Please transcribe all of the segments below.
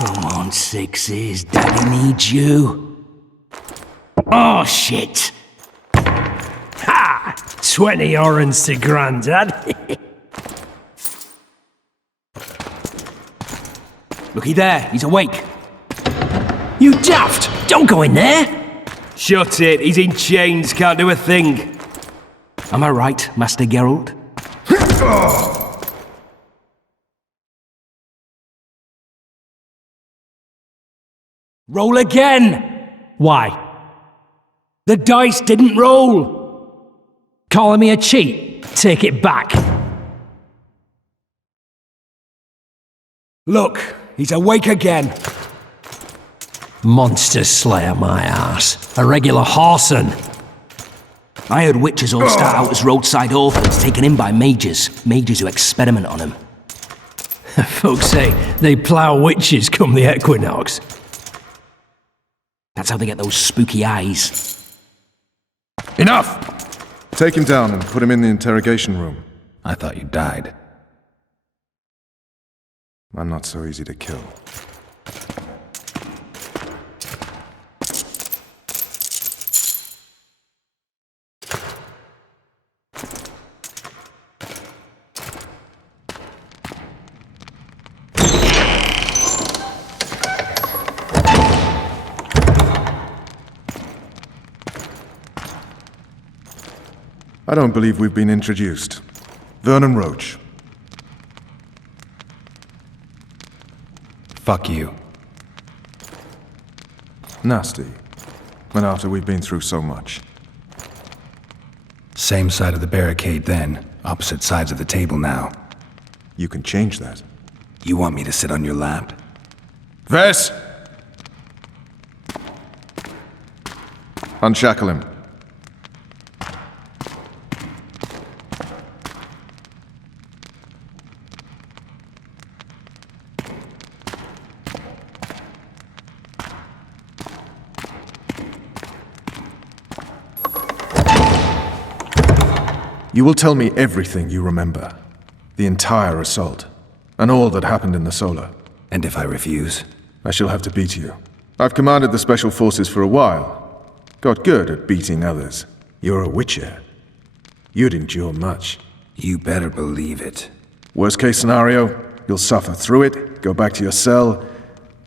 Come on, Sixes. Daddy needs you. Oh, shit. Ha! 20 orange to Grandad. Looky there, he's awake. You daft! Don't go in there! Shut it, he's in chains, can't do a thing. Am I right, Master Geralt? Roll again! Why? The dice didn't roll! Calling me a cheat? Take it back. Look, he's awake again. Monster slayer, my ass. A regular whoreson. I heard witches all start out as roadside orphans taken in by mages. Mages who experiment on them. Folks say they plough witches come the equinox. That's how they get those spooky eyes. Enough! Take him down and put him in the interrogation room. I thought you died. I'm not so easy to kill. I don't believe we've been introduced. Vernon Roach. Fuck you. Nasty. And after we've been through so much. Same side of the barricade then, opposite sides of the table now. You can change that. You want me to sit on your lap? Ves! Unshackle him. You will tell me everything you remember. The entire assault. And all that happened in the Solar. And if I refuse? I shall have to beat you. I've commanded the Special Forces for a while. Got good at beating others. You're a Witcher. You'd endure much. You better believe it. Worst case scenario, you'll suffer through it, go back to your cell,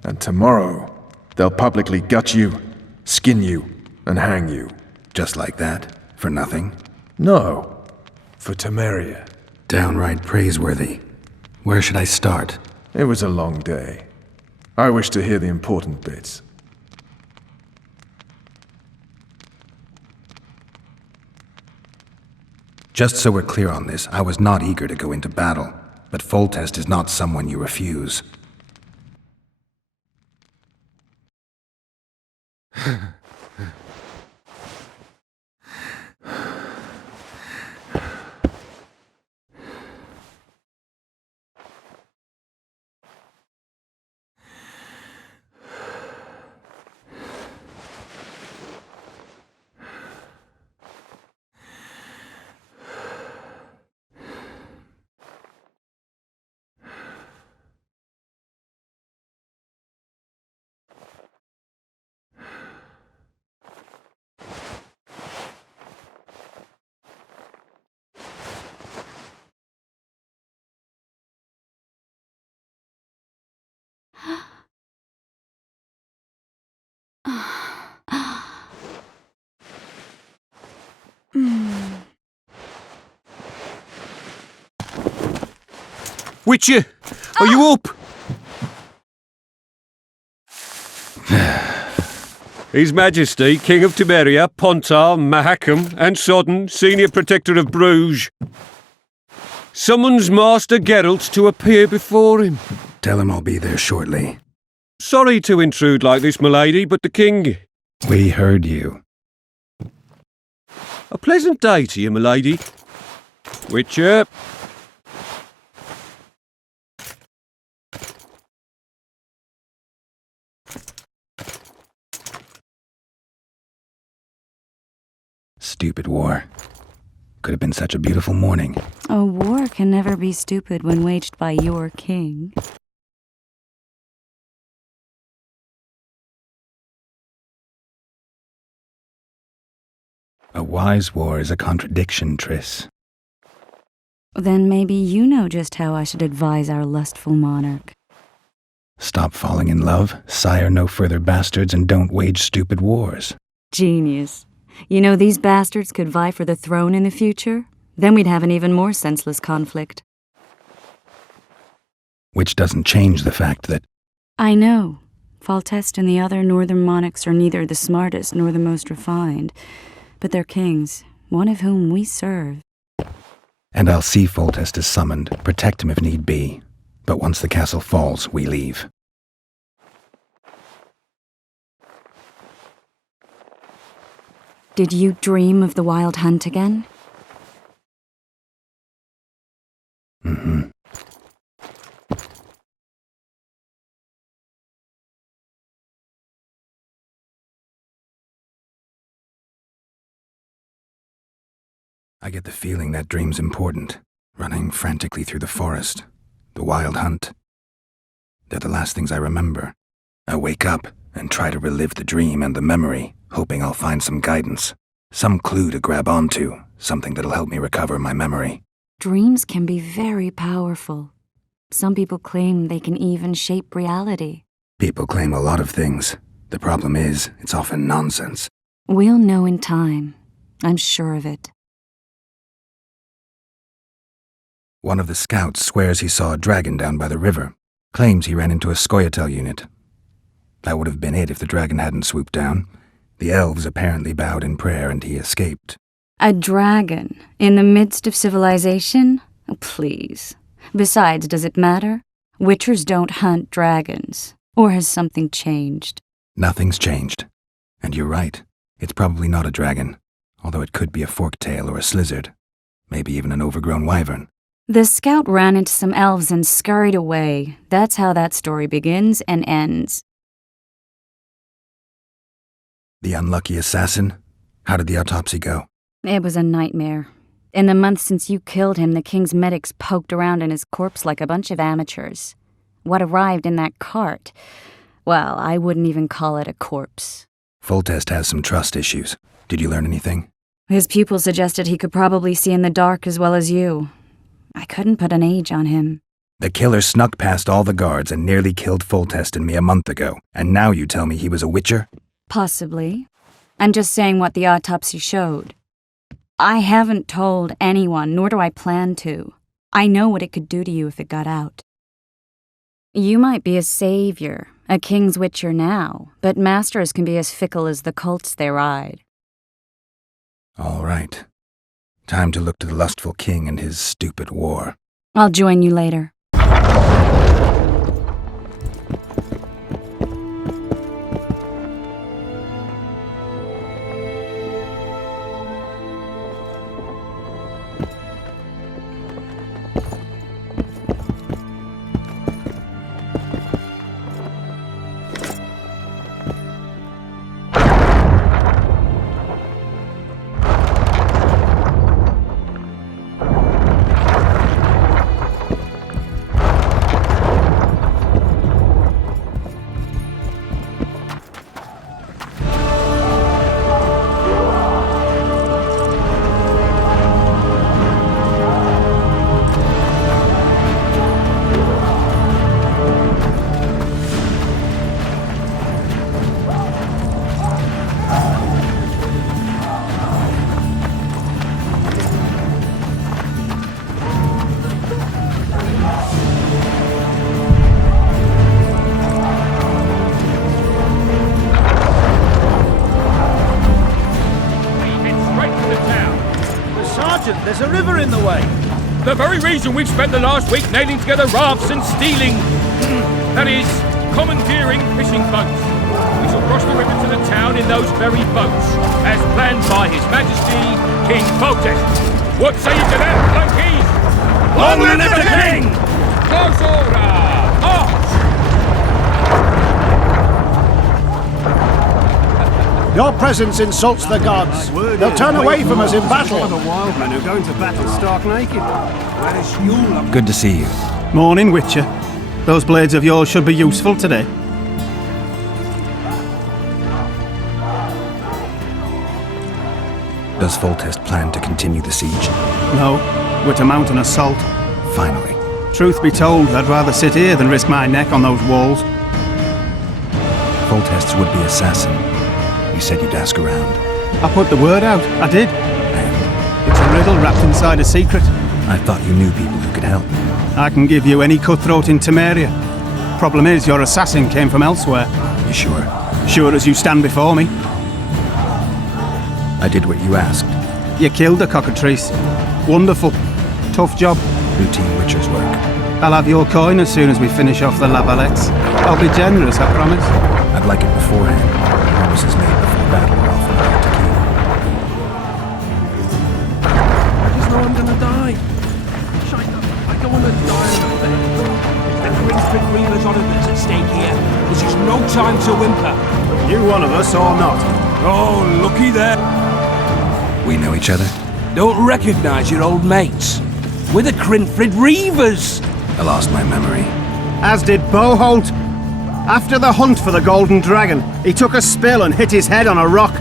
and tomorrow, they'll publicly gut you, skin you, and hang you. Just like that? For nothing? No. For Temeria. Downright praiseworthy. Where should I start? It was a long day. I wish to hear the important bits. Just so we're clear on this, I was not eager to go into battle, but Foltest is not someone you refuse. Witcher, are you up? His Majesty, King of Temeria, Pontar, Mahakam, and Sodden, Senior Protector of Bruges, summons Master Geralt to appear before him. Tell him I'll be there shortly. Sorry to intrude like this, milady, but the King... We heard you. A pleasant day to you, milady. Witcher. Stupid war. Could have been such a beautiful morning. A war can never be stupid when waged by your king. A wise war is a contradiction, Triss. Then maybe you know just how I should advise our lustful monarch. Stop falling in love, sire no further bastards, and don't wage stupid wars. Genius. You know these bastards could vie for the throne in the future? Then we'd have an even more senseless conflict. Which doesn't change the fact that... I know. Foltest and the other northern monarchs are neither the smartest nor the most refined, but they're kings, one of whom we serve. And I'll see Foltest is summoned, protect him if need be. But once the castle falls, we leave. Did you dream of the wild hunt again? Mm-hmm. I get the feeling that dream's important. Running frantically through the forest. The wild hunt. They're the last things I remember. I wake up and try to relive the dream and the memory, hoping I'll find some guidance. Some clue to grab onto, something that'll help me recover my memory. Dreams can be very powerful. Some people claim they can even shape reality. People claim a lot of things. The problem is, it's often nonsense. We'll know in time. I'm sure of it. One of the scouts swears he saw a dragon down by the river. Claims he ran into a Scoia'tael unit. That would have been it if the dragon hadn't swooped down. The elves apparently bowed in prayer and he escaped. A dragon? In the midst of civilization? Oh, please. Besides, does it matter? Witchers don't hunt dragons. Or has something changed? Nothing's changed. And you're right. It's probably not a dragon. Although it could be a forktail or a slizzard. Maybe even an overgrown wyvern. The scout ran into some elves and scurried away. That's how that story begins and ends. The unlucky assassin? How did the autopsy go? It was a nightmare. In the months since you killed him, the king's medics poked around in his corpse like a bunch of amateurs. What arrived in that cart? Well, I wouldn't even call it a corpse. Foltest has some trust issues. Did you learn anything? His pupil suggested he could probably see in the dark as well as you. I couldn't put an age on him. The killer snuck past all the guards and nearly killed Foltest and me a month ago, and now you tell me he was a witcher? Possibly. I'm just saying what the autopsy showed. I haven't told anyone, nor do I plan to. I know what it could do to you if it got out. You might be a savior, a king's witcher now, but masters can be as fickle as the colts they ride. All right. Time to look to the lustful king and his stupid war. I'll join you later. There's a river in the way. The very reason we've spent the last week nailing together rafts and stealing, that is, commandeering fishing boats. We shall cross the river to the town in those very boats, as planned by His Majesty, King Foltest. What say you to that, flunkies? Long live the king! Close order! Halt! Your presence insults the gods. They'll turn away from us in battle. The wild men who go into battle stark naked. Whereas you... Good to see you. Morning, Witcher. Those blades of yours should be useful today. Does Foltest plan to continue the siege? No, we're to mount an assault. Finally. Truth be told, I'd rather sit here than risk my neck on those walls. Foltest's would-be assassin. You said you'd ask around. I put the word out, I did. And It's a riddle wrapped inside a secret. I thought you knew people who could help. I can give you any cutthroat in Temeria. Problem is, your assassin came from elsewhere. You sure? Sure as you stand before me. I did what you asked. You killed the cockatrice. Wonderful. Tough job. Routine Witcher's work. I'll have your coin as soon as we finish off the lavalettes. I'll be generous, I promise. I'd like it beforehand. Promises made before battle are often hard to keep. I just know I'm gonna die. Shite up. I don't wanna die out there. The Grimford Reaver's honour that's at stake here. This is no time to whimper. You one of us or not? Oh, looky there. We know each other? Don't recognise your old mates. We're the Grimford Reavers. I lost my memory. As did Boholt. After the hunt for the Golden Dragon, he took a spill and hit his head on a rock.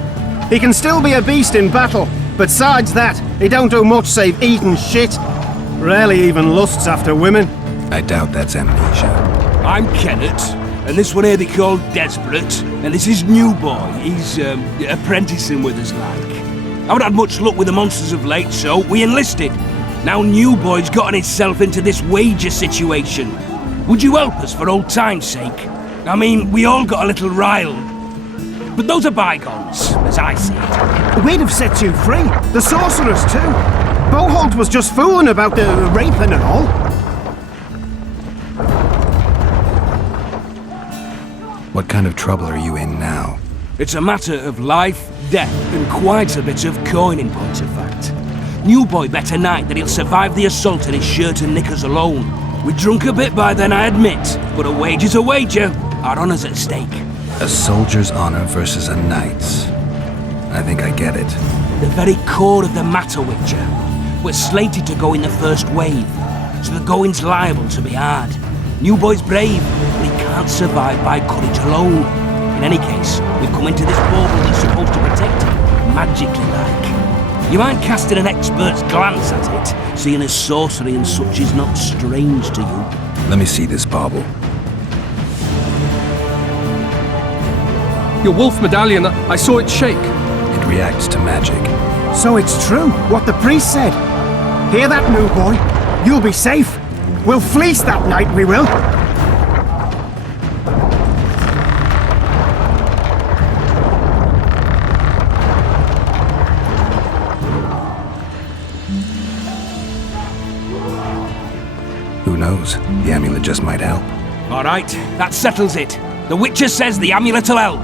He can still be a beast in battle, but besides that, he don't do much save eat and shit. Rarely even lusts after women. I doubt that's amnesia. I'm Kenneth, and this one here they call Desperate, and this is New Boy. He's apprenticing with us like. I haven't had much luck with the monsters of late, so we enlisted. Now New Boy's gotten himself into this wager situation. Would you help us for old time's sake? I mean, we all got a little riled. But those are bygones, as I see it. We'd have set you free. The sorcerers too. Boholt was just fooling about the raping and all. What kind of trouble are you in now? It's a matter of life, death, and quite a bit of coin in point of fact. New Boy bet tonight that he'll survive the assault in his shirt and knickers alone. We drunk a bit by then, I admit, but a wager's a wager. Our honour's at stake. A soldier's honor versus a knight's. I think I get it. The very core of the matter, Witcher. We're slated to go in the first wave, so the going's liable to be hard. New Boy's brave, but he can't survive by courage alone. In any case, we've come into this bauble that's supposed to protect him, magically like. You mind casting an expert's glance at it, seeing as sorcery and such is not strange to you? Let me see this bauble. Your wolf medallion, I saw it shake. It reacts to magic. So it's true, what the priest said. Hear that, New Boy? You'll be safe. We'll fleece that night, we will. Who knows? The amulet just might help. All right, that settles it. The Witcher says the amulet'll help.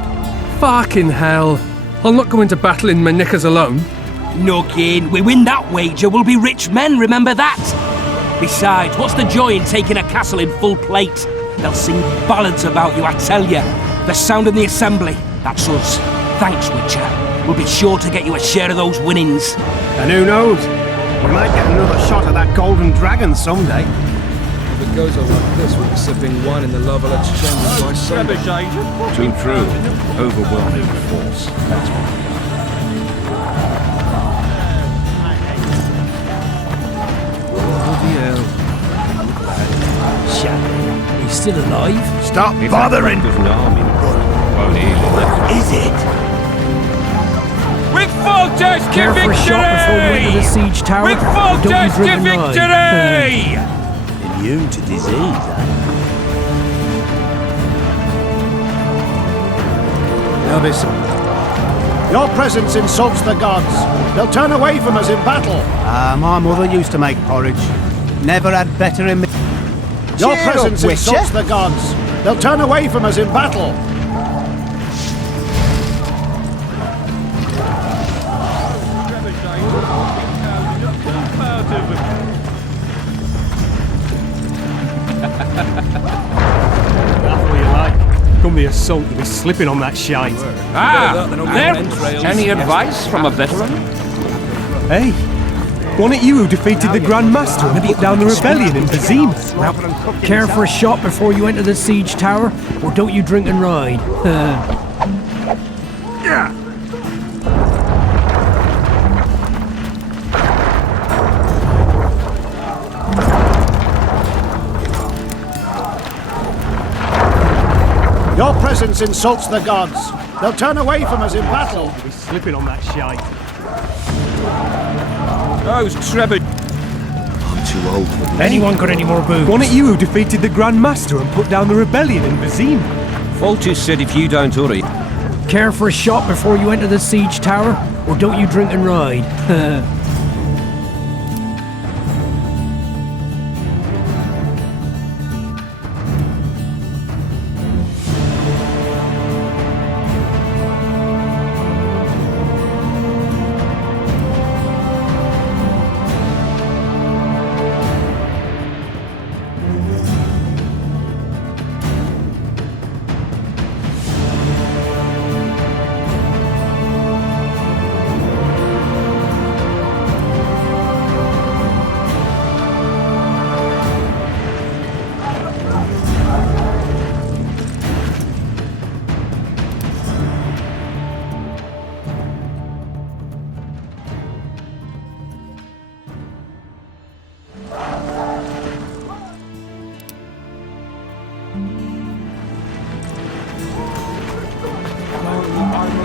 Fucking hell. I'll not go into battle in my knickers alone. No gain. We win that wager, we'll be rich men, remember that? Besides, what's the joy in taking a castle in full plate? They'll sing ballads about you, I tell you. The sound in the assembly, that's us. Thanks, Witcher. We'll be sure to get you a share of those winnings. And who knows? We might get another shot at that Golden Dragon someday. If it goes on like this, we'll be sipping wine in the Lavalettes chambers by Sunday. Too true. Overwhelming force. That's what. He's still alive? Stop bothering! Is it? With Foltest to Care for a shot before you enter the victory! siege tower? With Or don't you Foltest drink to and ride? victory! Immune to disease, Now listen. Your presence insults the gods. They'll turn away from us in battle. My mother used to make porridge. Never had better in me. Your Cheer presence up, insults the gods. They'll turn away from us in battle. That's what you like. Come the assault, you'll be slipping on that shite. There. Any advice from a veteran? Hey, wasn't it you who defeated the Grand Master and put down the rebellion in Bezimus? Care for a shot before you enter the siege tower? Or don't you drink and ride? presence insults the gods. They'll turn away from us in battle. He's slipping on that shite. Those Trevor... I'm too old for this. Anyone got any more booze? Wasn't it you who defeated the Grand Master and put down the rebellion in Vizima? Foltus said if you don't hurry... Care for a shot before you enter the siege tower? Or don't you drink and ride?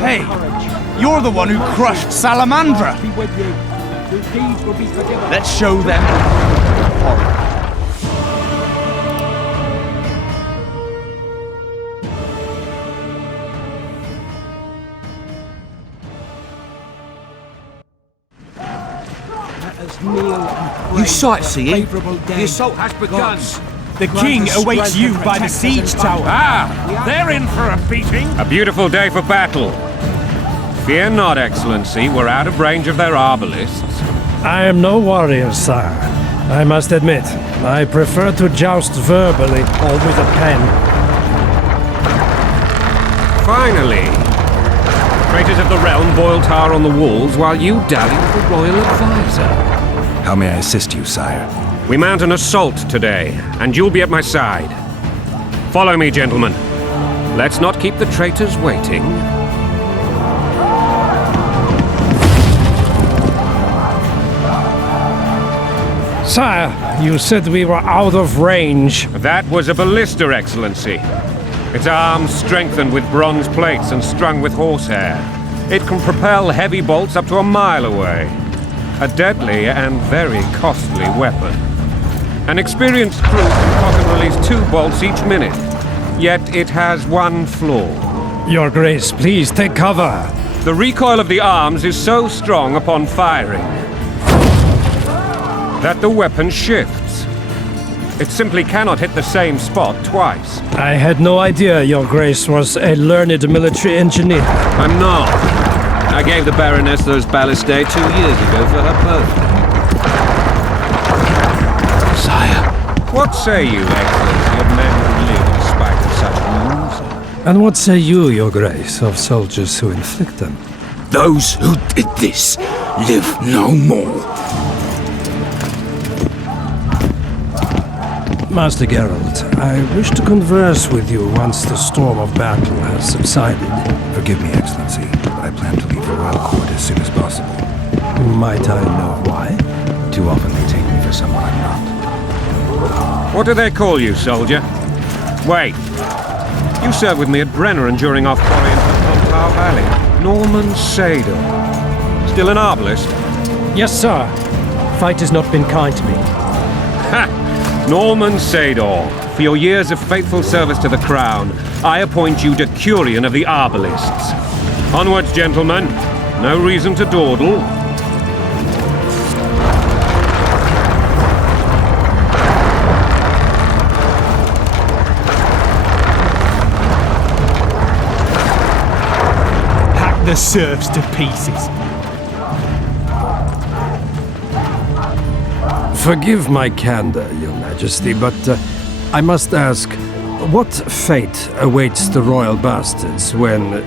Hey, you're the one who crushed Salamandra. Let's show them horror. You sightseeing? The assault has begun. The king awaits you by the siege tower. Ah! They're in for a beating! A beautiful day for battle. Fear not, Excellency. We're out of range of their arbalists. I am no warrior, sire. I must admit, I prefer to joust verbally or with a pen. Finally! Traitors of the realm boil tar on the walls while you dally with the royal advisor. How may I assist you, sire? We mount an assault today, and you'll be at my side. Follow me, gentlemen. Let's not keep the traitors waiting. Sire, you said we were out of range. That was a ballista, Excellency. Its arms strengthened with bronze plates and strung with horsehair. It can propel heavy bolts up to a mile away. A deadly and very costly weapon. An experienced crew can cock and release 2 bolts each minute. Yet it has one flaw. Your Grace, please take cover. The recoil of the arms is so strong upon firing that the weapon shifts. It simply cannot hit the same spot twice. I had no idea Your Grace was a learned military engineer. I'm not. I gave the Baroness those ballistae 2 years ago for her birthday. Sire. What say you, Excellency, of men who live in spite of such wounds? And what say you, Your Grace, of soldiers who inflict them? Those who did this live no more. Master Geralt, I wish to converse with you once the storm of battle has subsided. Forgive me, Excellency, but I plan to leave the royal court as soon as possible. Might I know why? Too often they take me for someone I'm not. What do they call you, soldier? Wait. You served with me at Brenner during our foray into Longplay Valley. Norman Sador. Still an arbalist? Yes, sir. Fate has not been kind to me. Ha! Norman Sador, for your years of faithful service to the crown, I appoint you Decurion of the Arbalists. Onwards, gentlemen. No reason to dawdle. Hack the serfs to pieces. Forgive my candor, Your Majesty, but I must ask, what fate awaits the royal bastards when...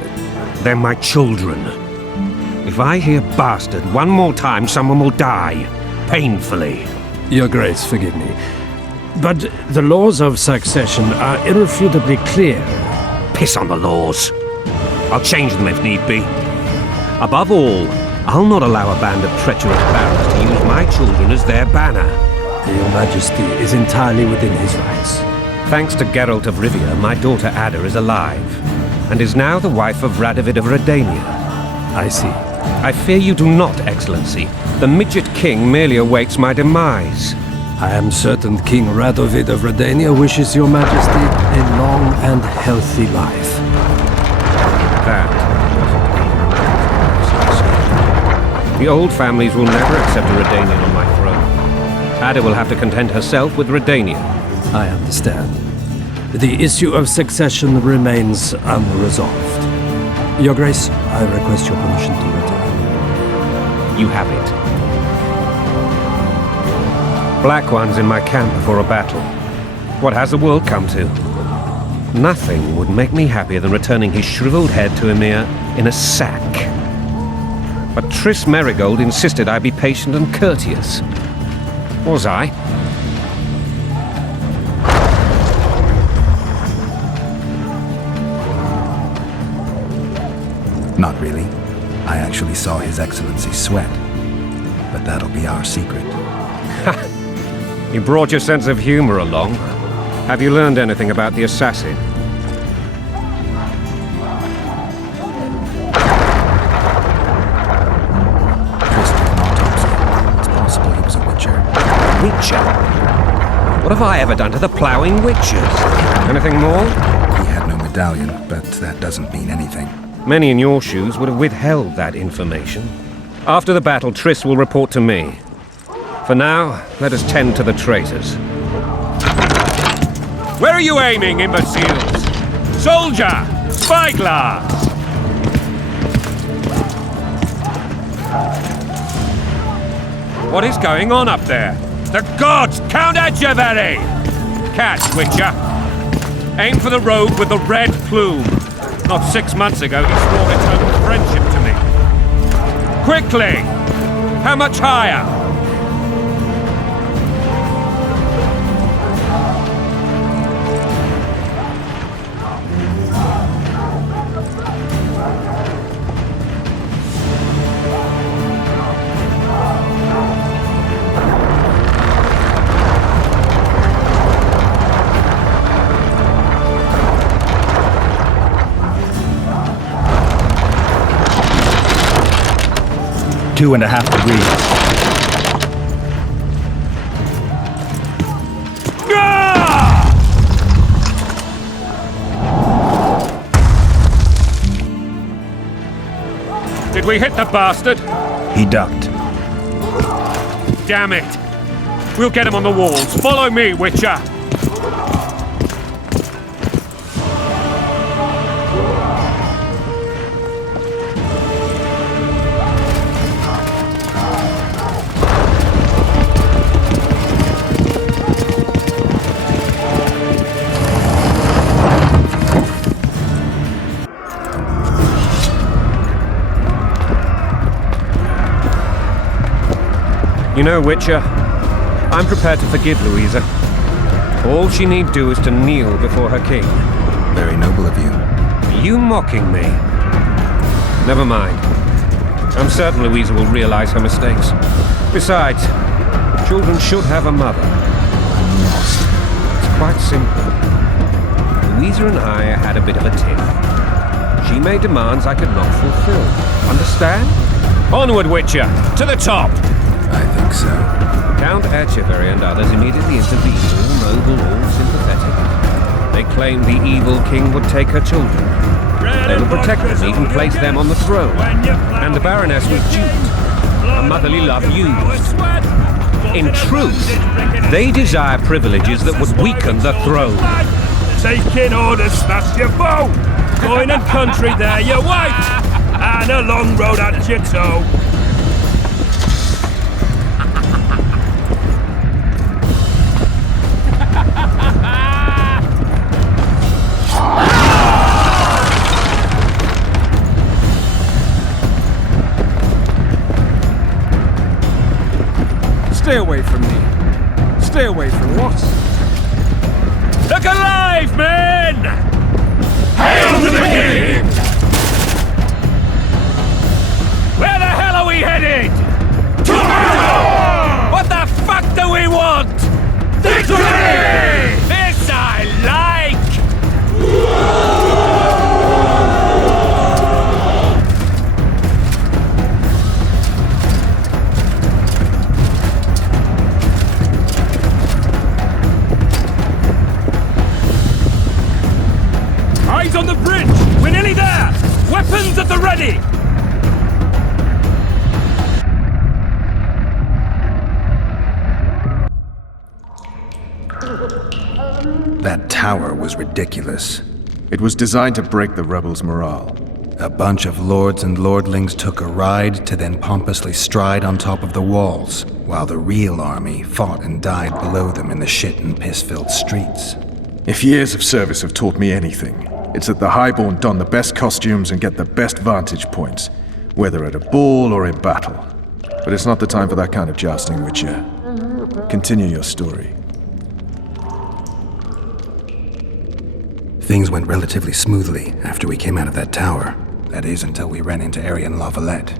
They're my children. If I hear bastard one more time, someone will die. Painfully. Your Grace, forgive me. But the laws of succession are irrefutably clear. Piss on the laws. I'll change them if need be. Above all, I'll not allow a band of treacherous barons to use my children as their banner. Your Majesty is entirely within his rights. Thanks to Geralt of Rivia, my daughter Ada is alive, and is now the wife of Radovid of Redania. I see. I fear you do not, Excellency. The Midget King merely awaits my demise. I am certain King Radovid of Redania wishes your majesty a long and healthy life. That wasn't. The old families will never accept a Redanian on my throne. Ada will have to content herself with Redania. I understand. The issue of succession remains unresolved. Your Grace, I request your permission to return. You have it. Black One's in my camp before a battle. What has the world come to? Nothing would make me happier than returning his shriveled head to Emir in a sack. But Triss Merigold insisted I be patient and courteous. Was I? Not really. I actually saw His Excellency sweat. But that'll be our secret. You brought your sense of humor along. Have you learned anything about the assassin? It's possible he was a witcher. Witcher? What have I ever done to the ploughing witchers? Anything more? He had no medallion, but that doesn't mean anything. Many in your shoes would have withheld that information. After the battle, Triss will report to me. For now, let us tend to the traitors. Where are you aiming, imbeciles? Soldier! Spyglass! What is going on up there? The gods! Count Adjavari! Catch, Witcher! Aim for the rogue with the red plume. Not 6 months ago, he swore eternal friendship to me. Quickly! How much higher? Two and a half degrees. Did we hit the bastard? He ducked. Damn it! We'll get him on the walls. Follow me, Witcher! You know, Witcher, I'm prepared to forgive Louisa. All she need do is to kneel before her king. Very noble of you. Are you mocking me? Never mind. I'm certain Louisa will realize her mistakes. Besides, children should have a mother. I'm lost. It's quite simple. Louisa and I had a bit of a tiff. She made demands I could not fulfill. Understand? Onward, Witcher! To the top! I think so. Count Etcheverry and others immediately intervened, all noble, all sympathetic. They claimed the evil king would take her children. They would protect them, even place them on the throne. And the Baroness was duped. Her motherly love used. In truth, they desire privileges that would weaken the throne. Taking orders, that's your bow. Going and country there, your wife. And a long road at your toe. Stay away from me. Stay away from what? Look alive, men! Hail to the king! Where the hell are we headed? Tomorrow! What the fuck do we want? Victory! This I tower was ridiculous. It was designed to break the rebels' morale. A bunch of lords and lordlings took a ride to then pompously stride on top of the walls, while the real army fought and died below them in the shit and piss-filled streets. If years of service have taught me anything, it's that the Highborn don the best costumes and get the best vantage points, whether at a ball or in battle. But it's not the time for that kind of jousting, Witcher. Continue your story. Things went relatively smoothly after we came out of that tower. That is, until we ran into Aryan Lavalette.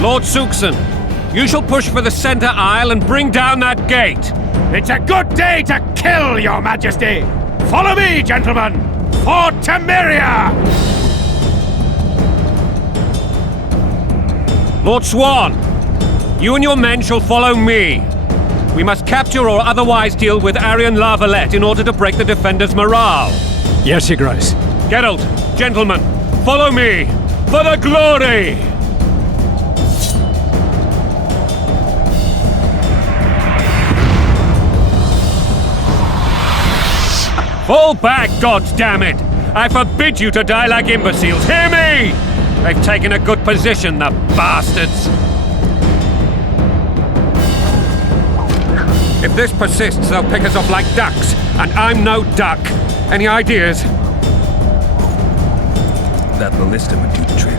Lord Suxon, you shall push for the center aisle and bring down that gate. It's a good day to kill, Your Majesty! Follow me, gentlemen! For Temeria! Lord Swan, you and your men shall follow me. We must capture or otherwise deal with Aryan Lavalette in order to break the defenders' morale. Yes, Your Grace. Geralt, gentlemen, follow me for the glory! Fall back, goddammit! I forbid you to die like imbeciles. Hear me! They've taken a good position, the bastards! If this persists, they'll pick us off like ducks, and I'm no duck. Any ideas? That ballista would do the trick.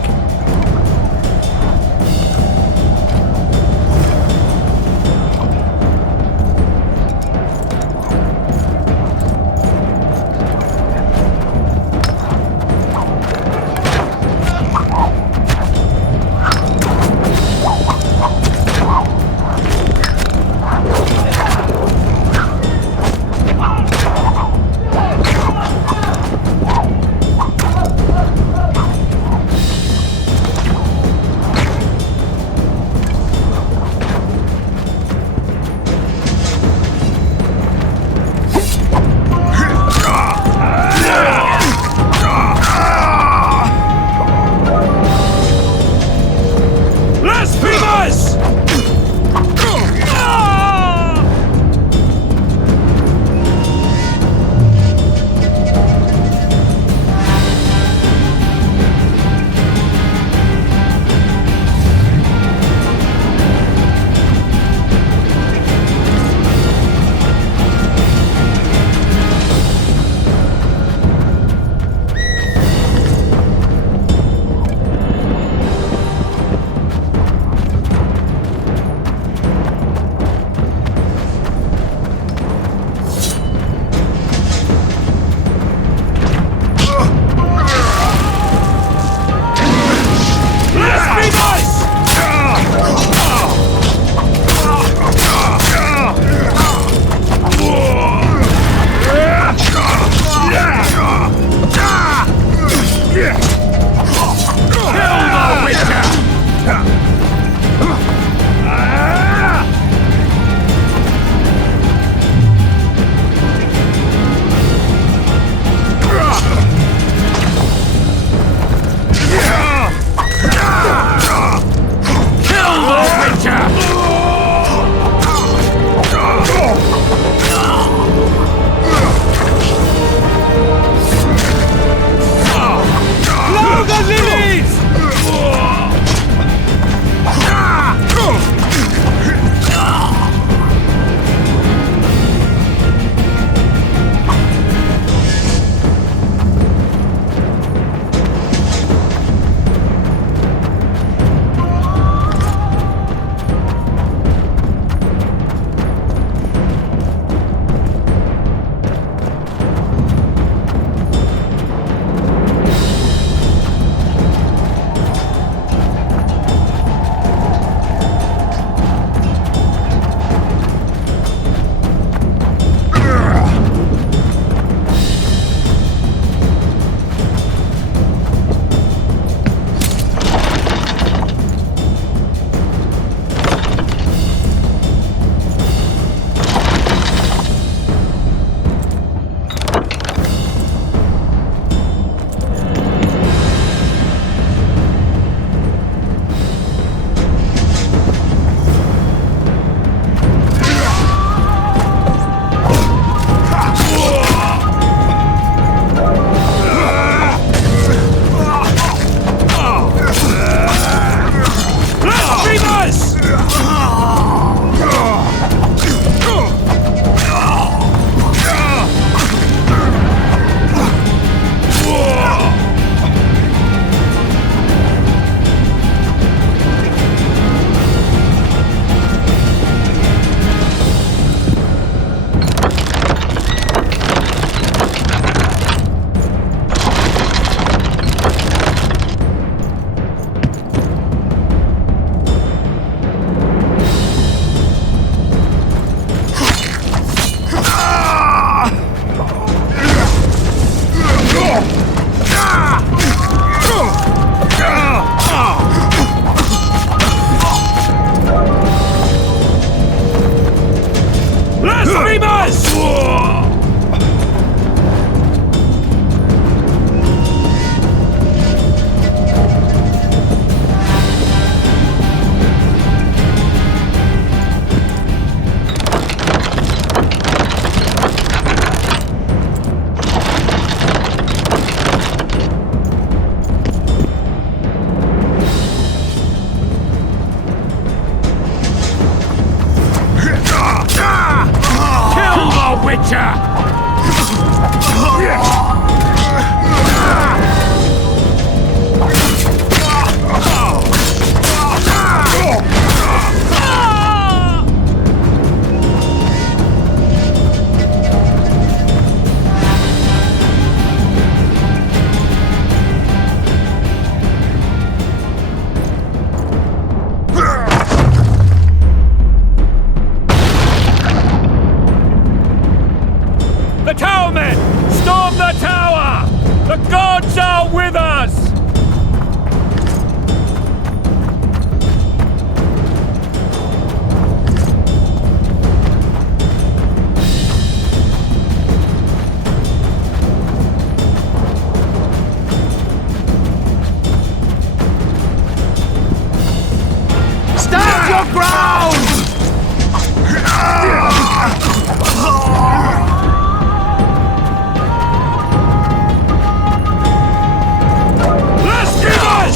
tower, men! Storm the tower! The gods are with us! Stand your ground! Let's go!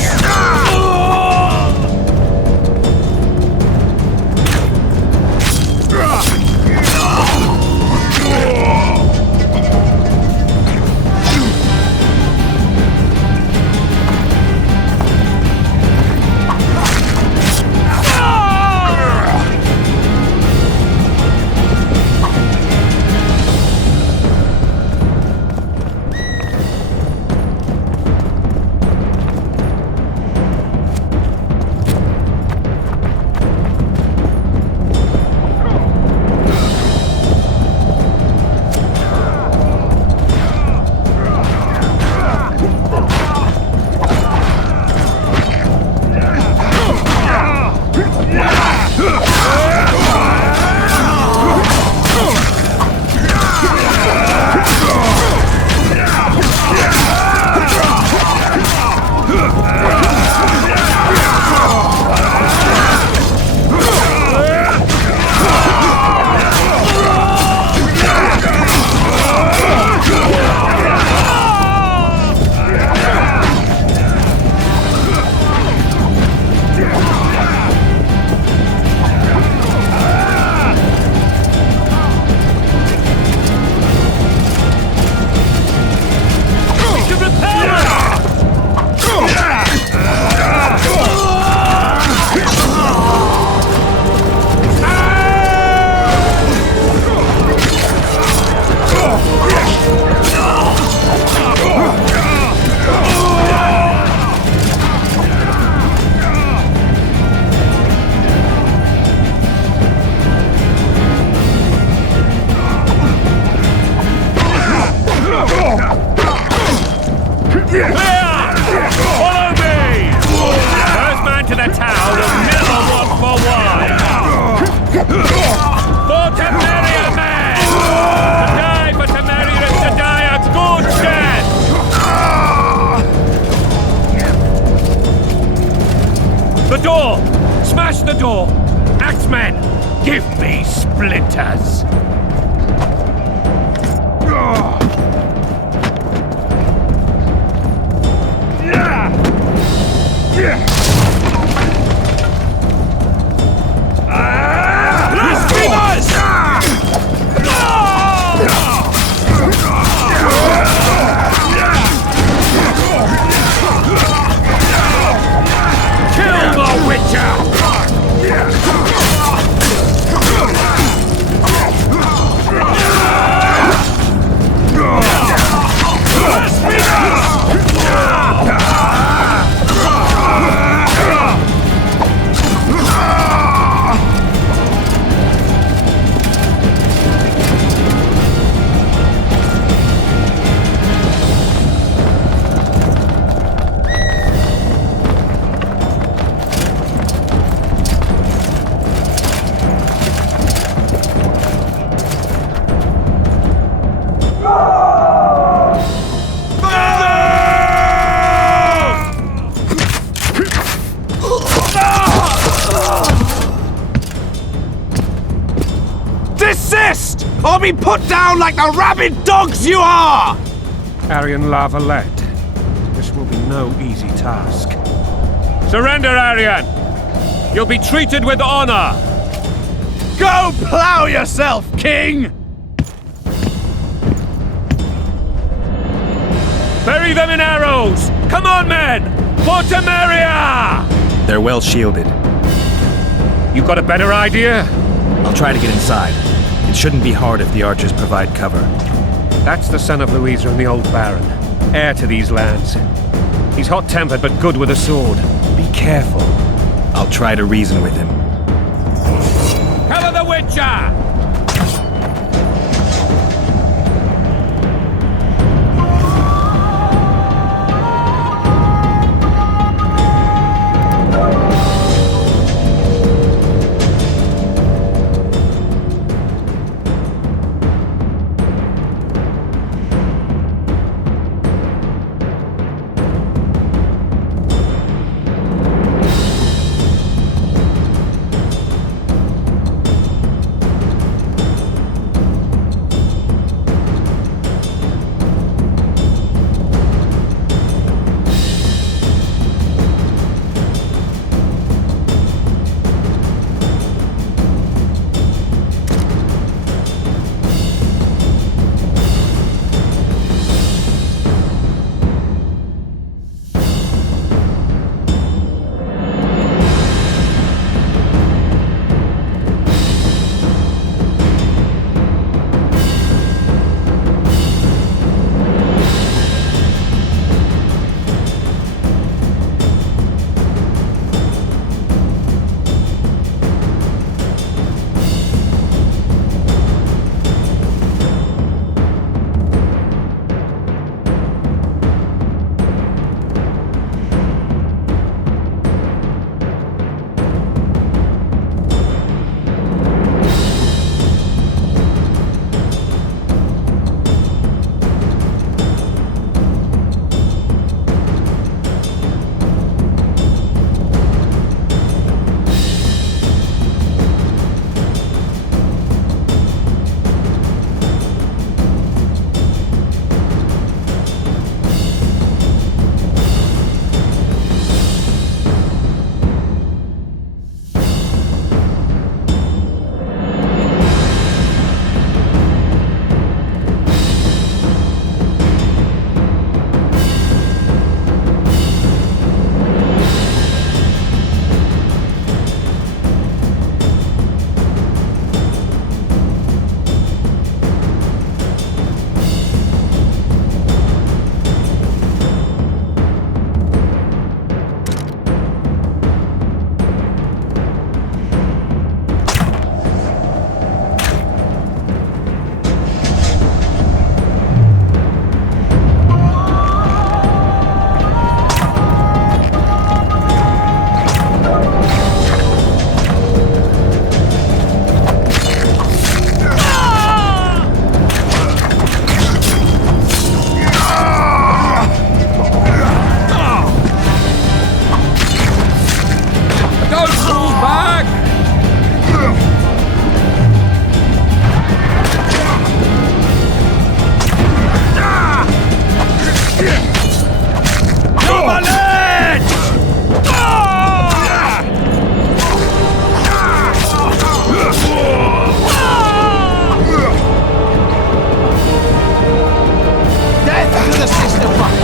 door! Smash the door! Axemen, give me splinters! Desist! Or be put down like the rabid dogs you are! Aryan Lava-led. This will be no easy task. Surrender, Aryan! You'll be treated with honor! Go plow yourself, King! Bury them in arrows! Come on, men! For Temeria! They're well shielded. You got a better idea? I'll try to get inside. It shouldn't be hard if the archers provide cover. That's the son of Louisa and the old Baron, heir to these lands. He's hot-tempered but good with a sword. Be careful. I'll try to reason with him. Cover the Witcher! to the sister fucker!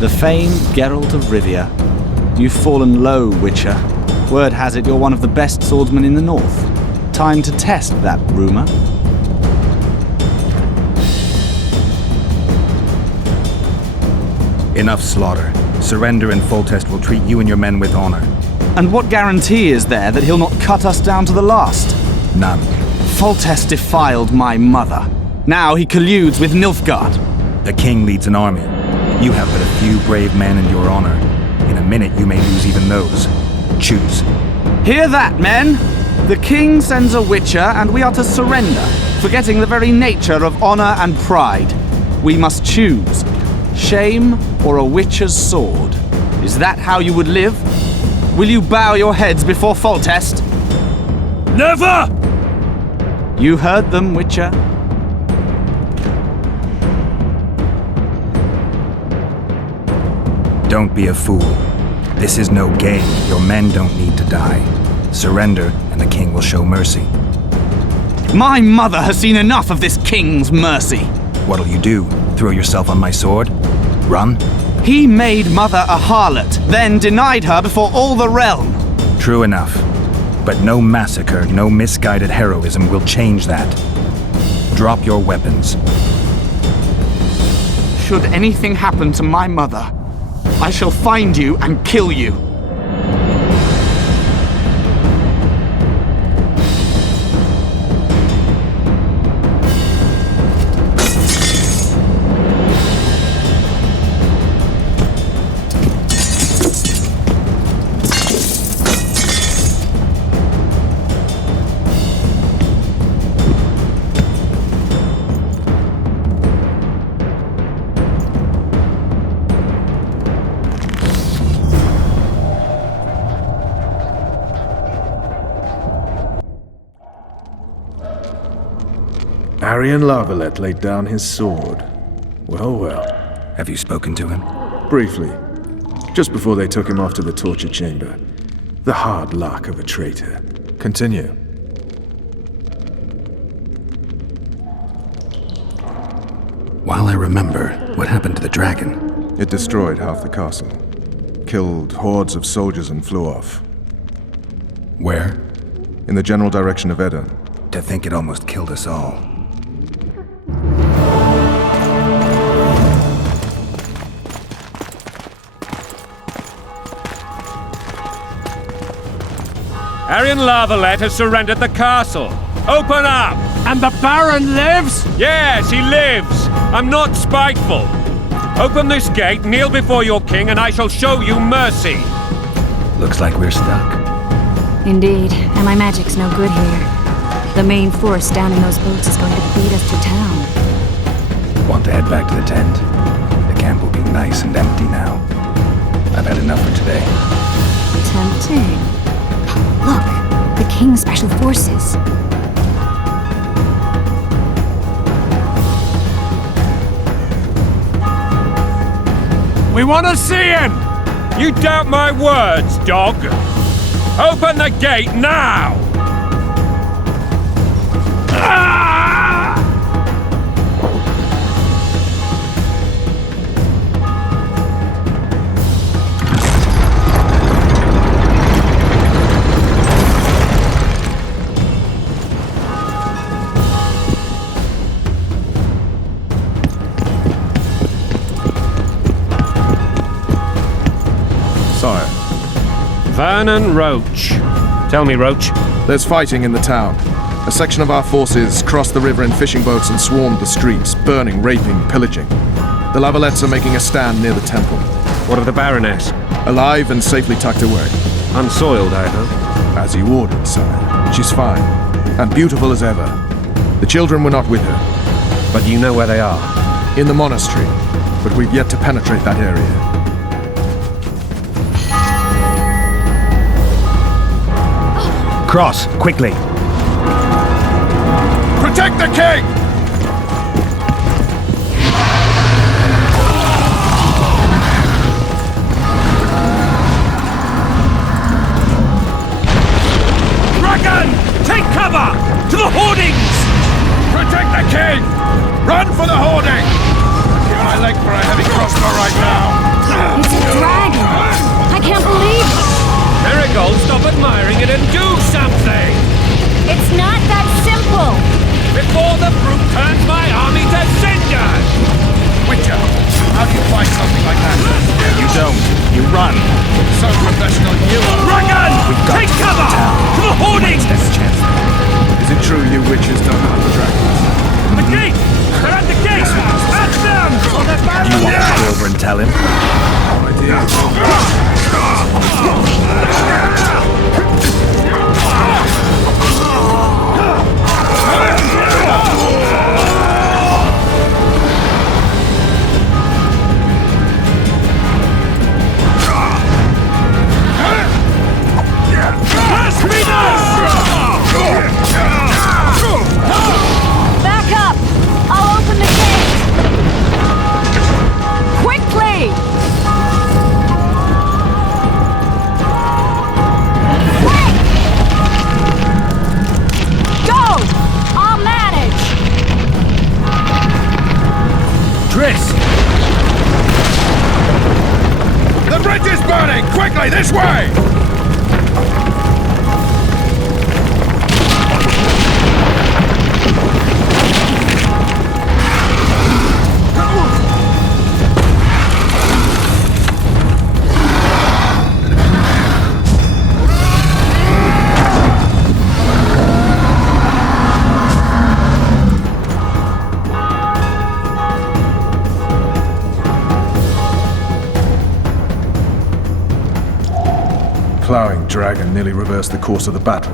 The famed Geralt of Rivia. You've fallen low, Witcher. Word has it you're one of the best swordsmen in the north. Time to test that rumor. Enough slaughter. Surrender and Foltest will treat you and your men with honor. And what guarantee is there that he'll not cut us down to the last? None. Foltest defiled my mother. Now he colludes with Nilfgaard. The king leads an army. You have but a few brave men and your honor. In a minute you may lose even those. Choose. Hear that, men? The king sends a witcher and we are to surrender, forgetting the very nature of honor and pride. We must choose. Shame or a witcher's sword. Is that how you would live? Will you bow your heads before Foltest? Never! You heard them, Witcher. Don't be a fool. This is no game. Your men don't need to die. Surrender, and the king will show mercy. My mother has seen enough of this king's mercy. What'll you do? Throw yourself on my sword? Run? He made mother a harlot, then denied her before all the realm. True enough. But no massacre, no misguided heroism will change that. Drop your weapons. Should anything happen to my mother, I shall find you and kill you. Arian Larvalet laid down his sword. Well, well. Have you spoken to him? Briefly. Just before they took him off to the torture chamber. The hard luck of a traitor. Continue. While I remember, what happened to the dragon? It destroyed half the castle. Killed hordes of soldiers and flew off. Where? In the general direction of Edda. To think it almost killed us all. Arian Larvalet has surrendered the castle. Open up! And the Baron lives? Yes, he lives. I'm not spiteful. Open this gate, kneel before your king, and I shall show you mercy. Looks like we're stuck. Indeed, and my magic's no good here. The main force down in those boats is going to beat us to town. Want to head back to the tent? The camp will be nice and empty now. I've had enough for today. Tempting. Look, the King's Special Forces. We want to see him! You doubt my words, dog? Open the gate now! Vernon Roach. Tell me, Roach. There's fighting in the town. A section of our forces crossed the river in fishing boats and swarmed the streets, burning, raping, pillaging. The Lavalettes are making a stand near the temple. What of the Baroness? Alive and safely tucked away. Unsoiled, I hope. As you ordered, sire. She's fine, and beautiful as ever. The children were not with her. But you know where they are? In the monastery, but we've yet to penetrate that area. Cross, quickly. Protect the king! Dragon! Take cover! To the hoardings! Protect the king! Run for the hoarding! Give my leg for a heavy crossbow right now! It's a dragon! I can't believe it! Marigold, stop admiring it and do something! It's not that simple! Before the brute turns my army to cinder! Witcher, how do you fight something like that? You don't. You run. So professional you are. Dragon! Take cover! To the hoardings! Is it true you witches don't hunt dragons? The gate! They're at the gate! At them! Do you want me to go over and tell him? No idea. Back up! I'll open the gate! Quickly! Quick! Go! I'll manage! Triss! The bridge is burning! Quickly, this way! Plowing dragon nearly reversed the course of the battle.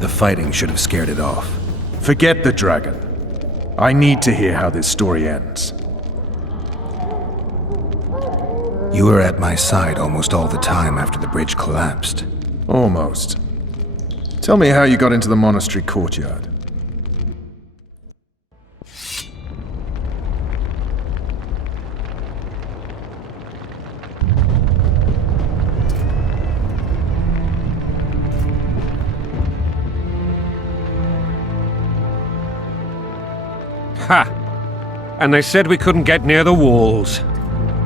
The fighting should have scared it off. Forget the dragon. I need to hear how this story ends. You were at my side almost all the time after the bridge collapsed. Almost. Tell me how you got into the monastery courtyard. Ha! And they said we couldn't get near the walls.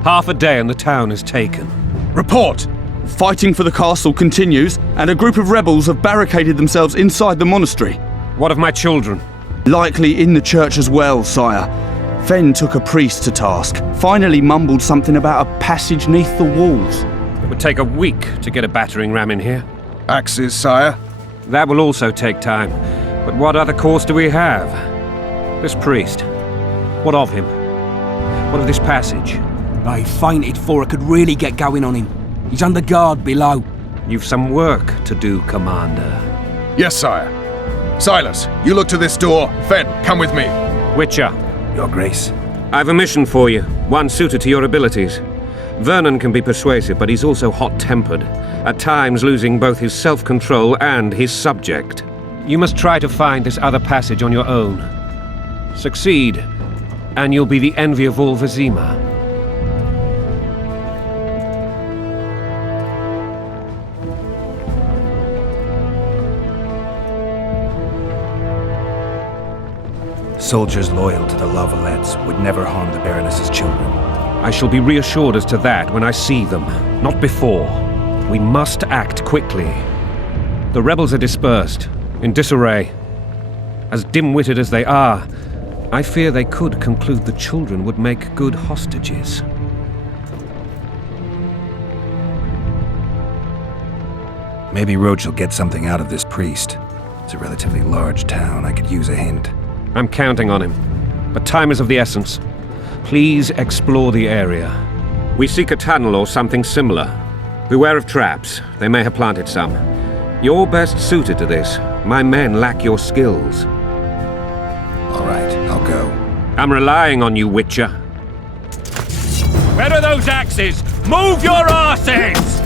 Half a day and the town is taken. Report! Fighting for the castle continues, and a group of rebels have barricaded themselves inside the monastery. What of my children? Likely in the church as well, sire. Fen took a priest to task, finally mumbled something about a passage neath the walls. It would take a week to get a battering ram in here. Axes, sire? That will also take time. But what other course do we have? This priest. What of him? What of this passage? I fainted before I could really get going on him. He's under guard below. You've some work to do, Commander. Yes, sire. Silas, you look to this door. Fen, come with me. Witcher. Your Grace. I've a mission for you, one suited to your abilities. Vernon can be persuasive, but he's also hot-tempered, at times losing both his self-control and his subject. You must try to find this other passage on your own. Succeed, and you'll be the envy of all Vizima. Soldiers loyal to the Lavalettes would never harm the Baroness's children. I shall be reassured as to that when I see them, not before. We must act quickly. The rebels are dispersed, in disarray. As dim-witted as they are, I fear they could conclude the children would make good hostages. Maybe Roach will get something out of this priest. It's a relatively large town. I could use a hint. I'm counting on him. But time is of the essence. Please explore the area. We seek a tunnel or something similar. Beware of traps. They may have planted some. You're best suited to this. My men lack your skills. All right, I'll go. I'm relying on you, Witcher. Where are those axes? Move your asses!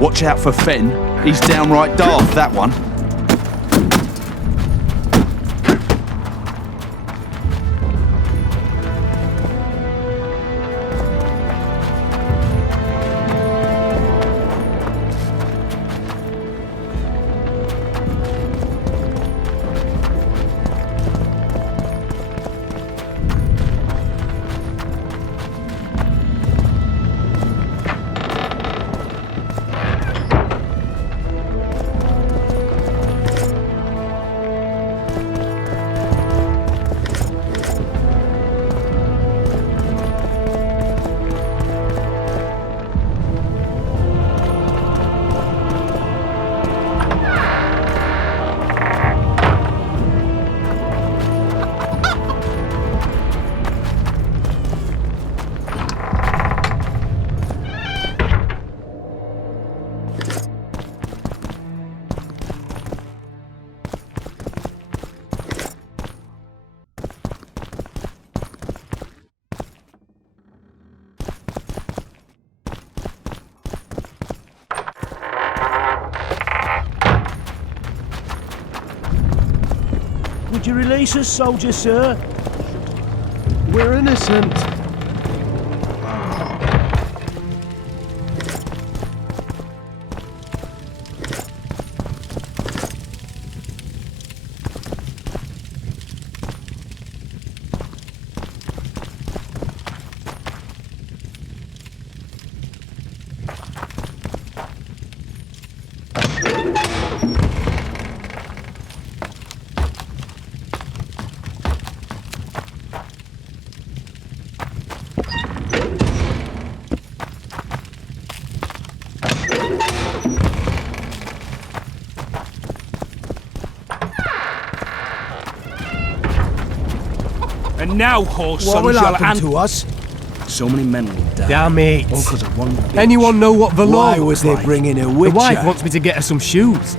Watch out for Fenn. He's downright daft, that one. Would you release us, soldier, sir? We're innocent. And now, horse What sons, will you'll happen to us? So many men will die. Damn it. All 'cause of one bitch. Anyone know what the law Why was looks they like? bringing a The witcher? wife wants me to get her some shoes.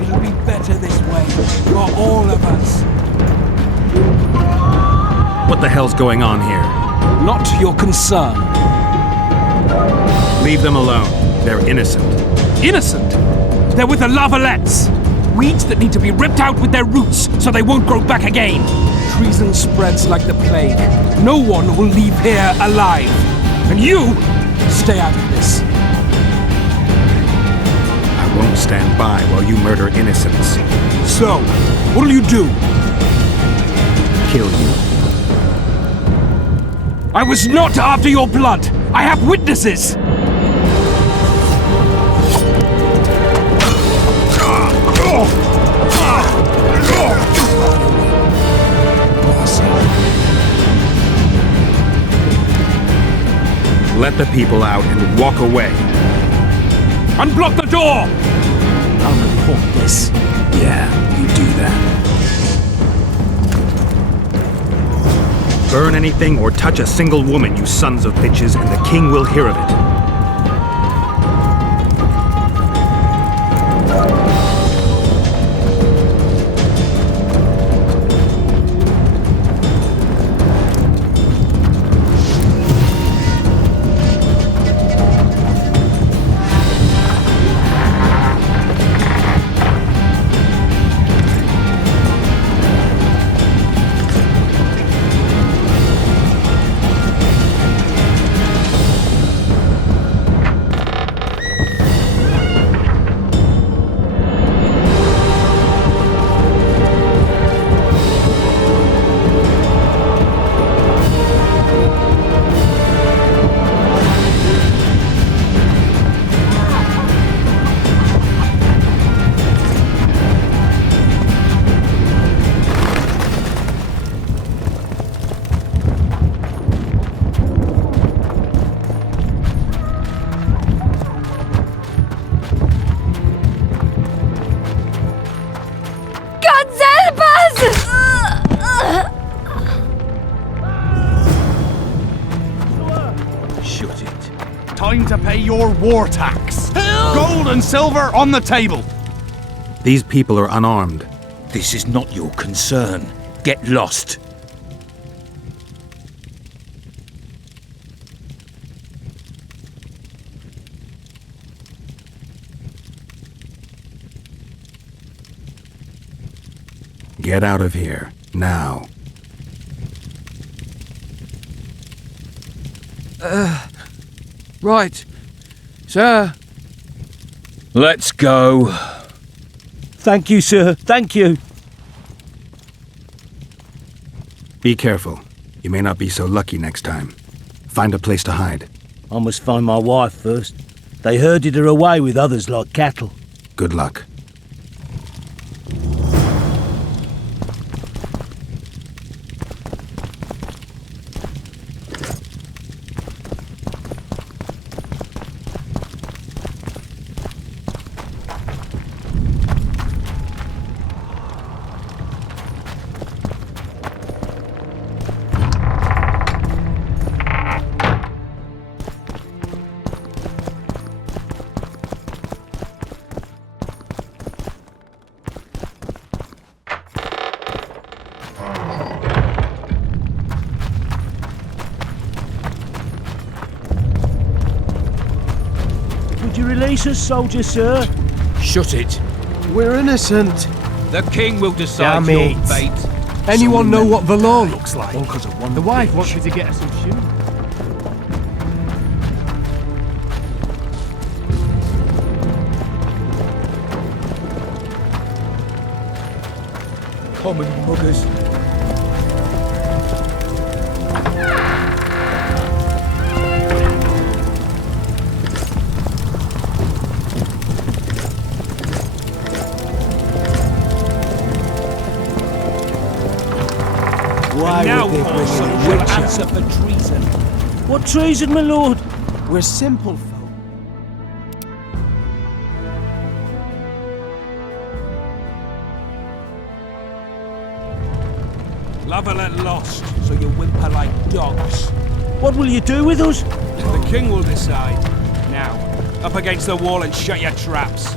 It'll be better this way, for all of us. What the hell's going on here? Not your concern. Leave them alone. They're innocent. Innocent? They're with the Lavalettes. weeds that need to be ripped out with their roots so they won't grow back again. Treason spreads like the plague. No one will leave here alive. And you, stay out of this. I won't stand by while you murder innocents. So, what'll you do? Kill you. I was not after your blood. I have witnesses. Let the people out and walk away. Unblock the door! I'll report this. Yeah, you do that. Burn anything or touch a single woman, you sons of bitches, and the king will hear of it. Time to pay your war tax. Gold and silver on the table. These people are unarmed. This is not your concern. Get lost. Get out of here, now. Right. Sir. Let's go. Thank you, sir. Thank you. Be careful. You may not be so lucky next time. Find a place to hide. I must find my wife first. They herded her away with others like cattle. Good luck. Would you release us, soldier, sir? Shut it. We're innocent. The king will decide Damn your it. fate. Anyone know what the law looks like? All 'cause of one The wife bitch. wants me to get her some shoes. Common muggers. Why Now would they bring also in a shall witcher? answer for treason. What treason, my lord? We're simple folk. Lavalette lost, so you whimper like dogs. What will you do with us? The king will decide. Now, up against the wall and shut your traps.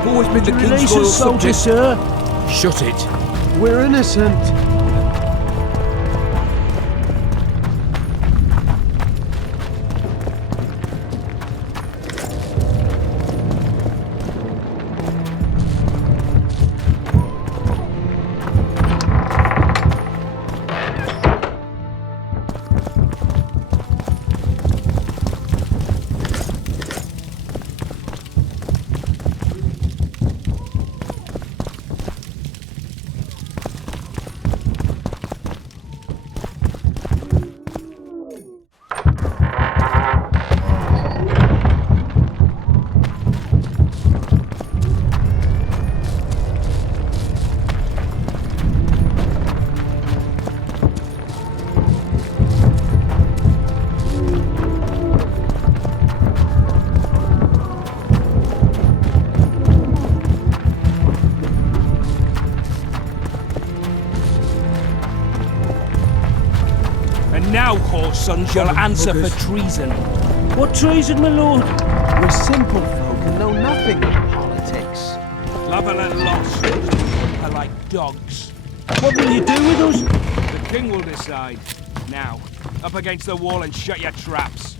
I've always been the king's Release loyal us, soldier, subject. sir. Shut it. We're innocent. Now, whore sons, you'll answer for treason. What treason, my lord? We're simple folk and know nothing of politics. Lover and lost are like dogs. What will you do with us? The king will decide. Now, up against the wall and shut your traps.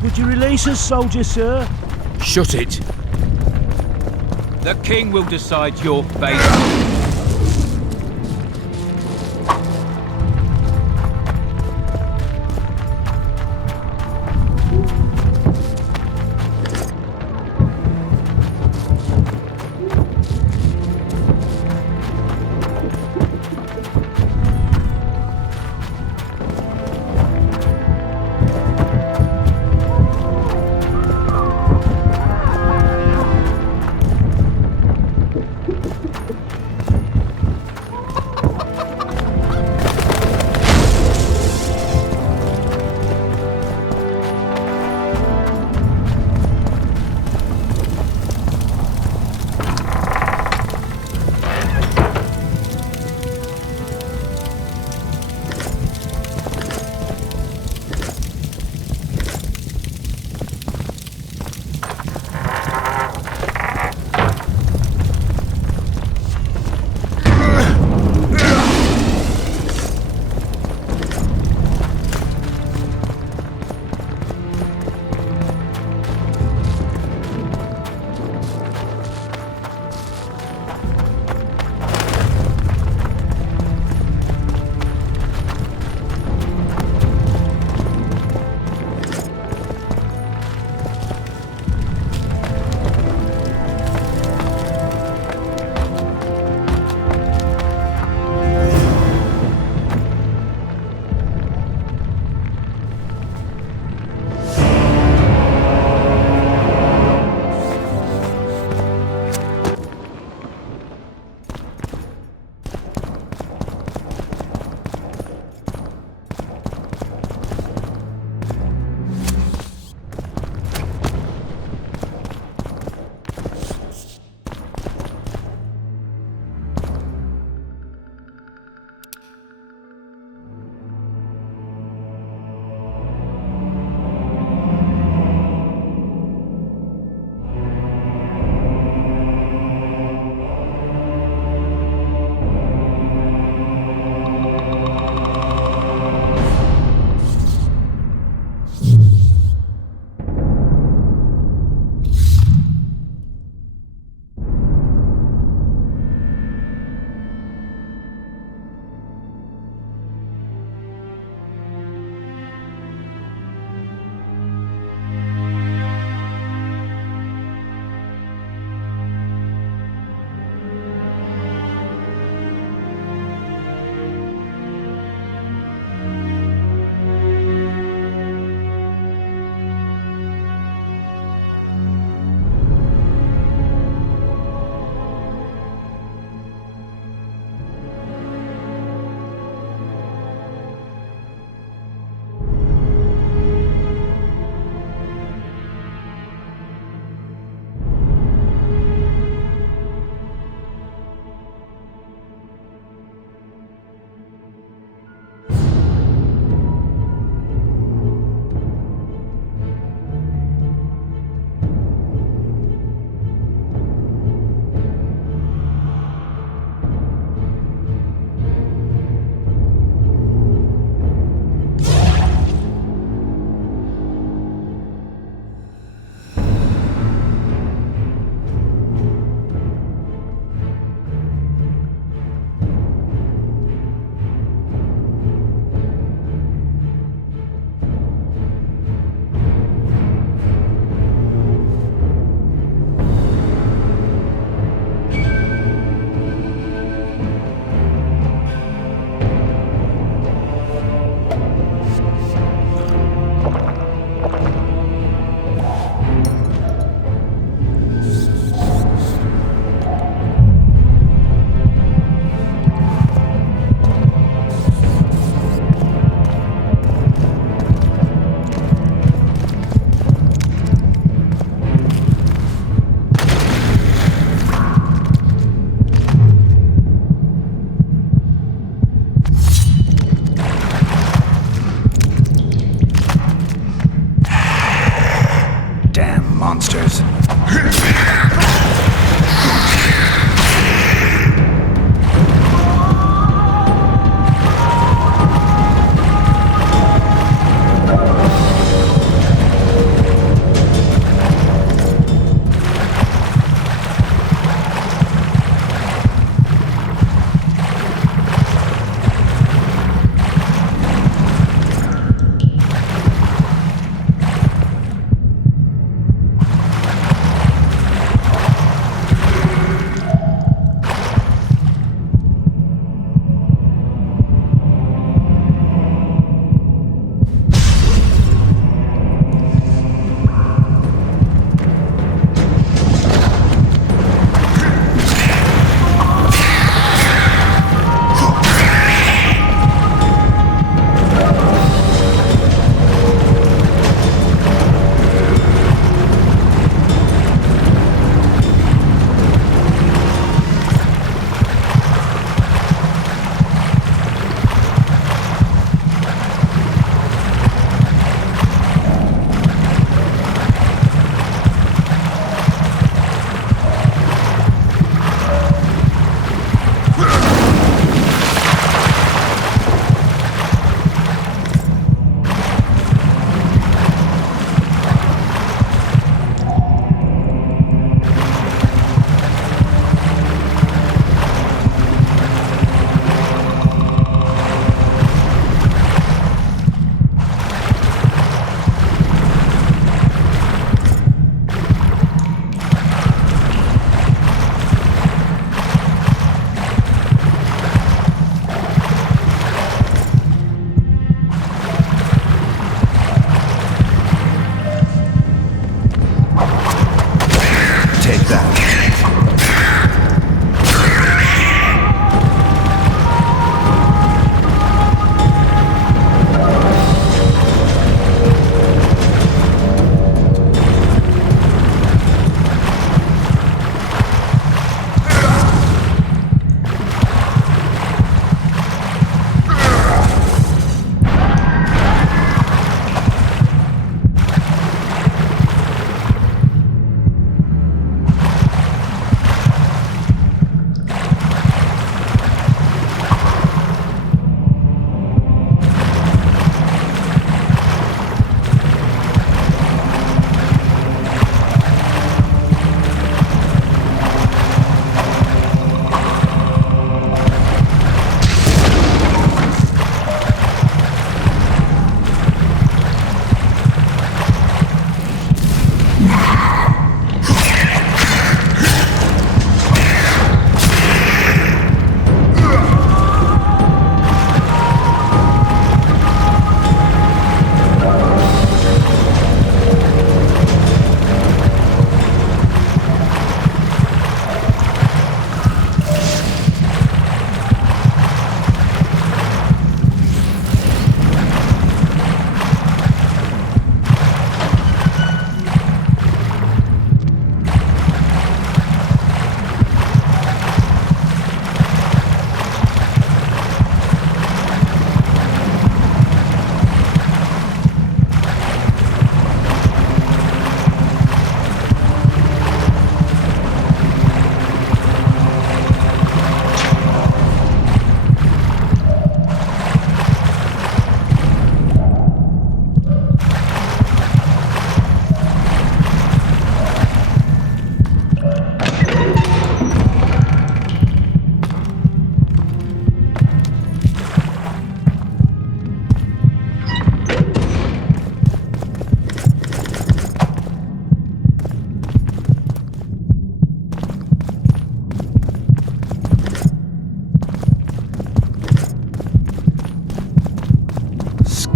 Would you release us, soldier, sir? Shut it. The king will decide your fate.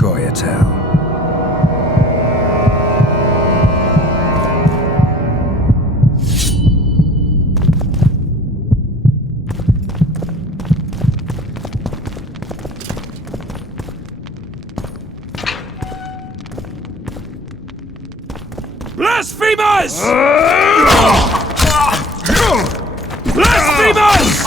Goyatel. Blasphemers! Blasphemers!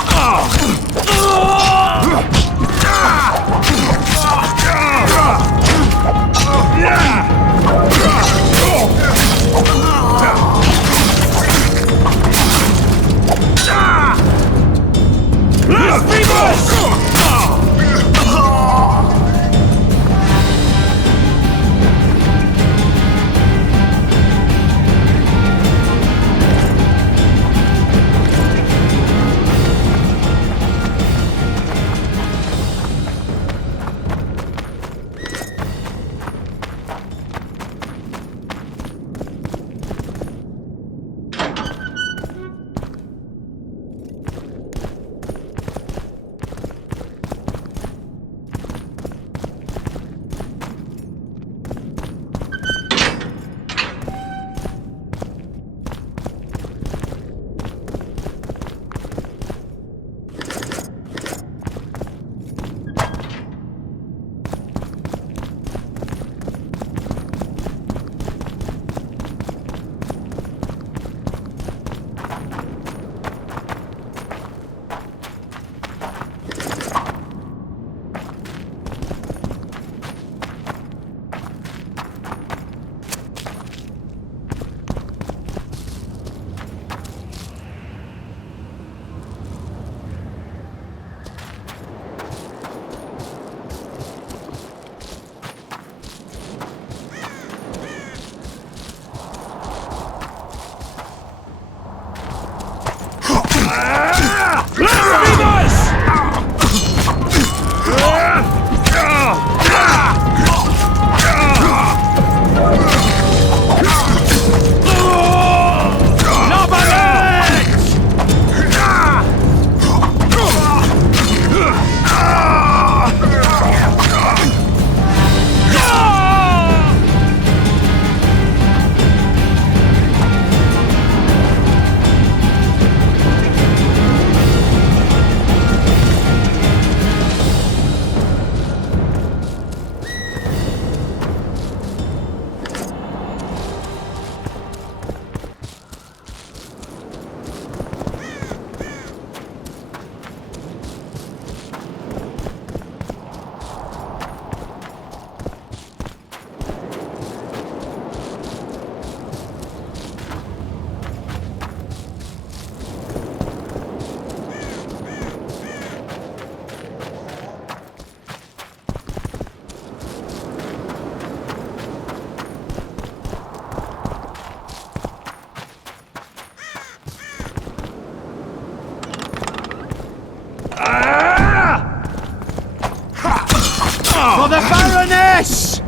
For the Baroness!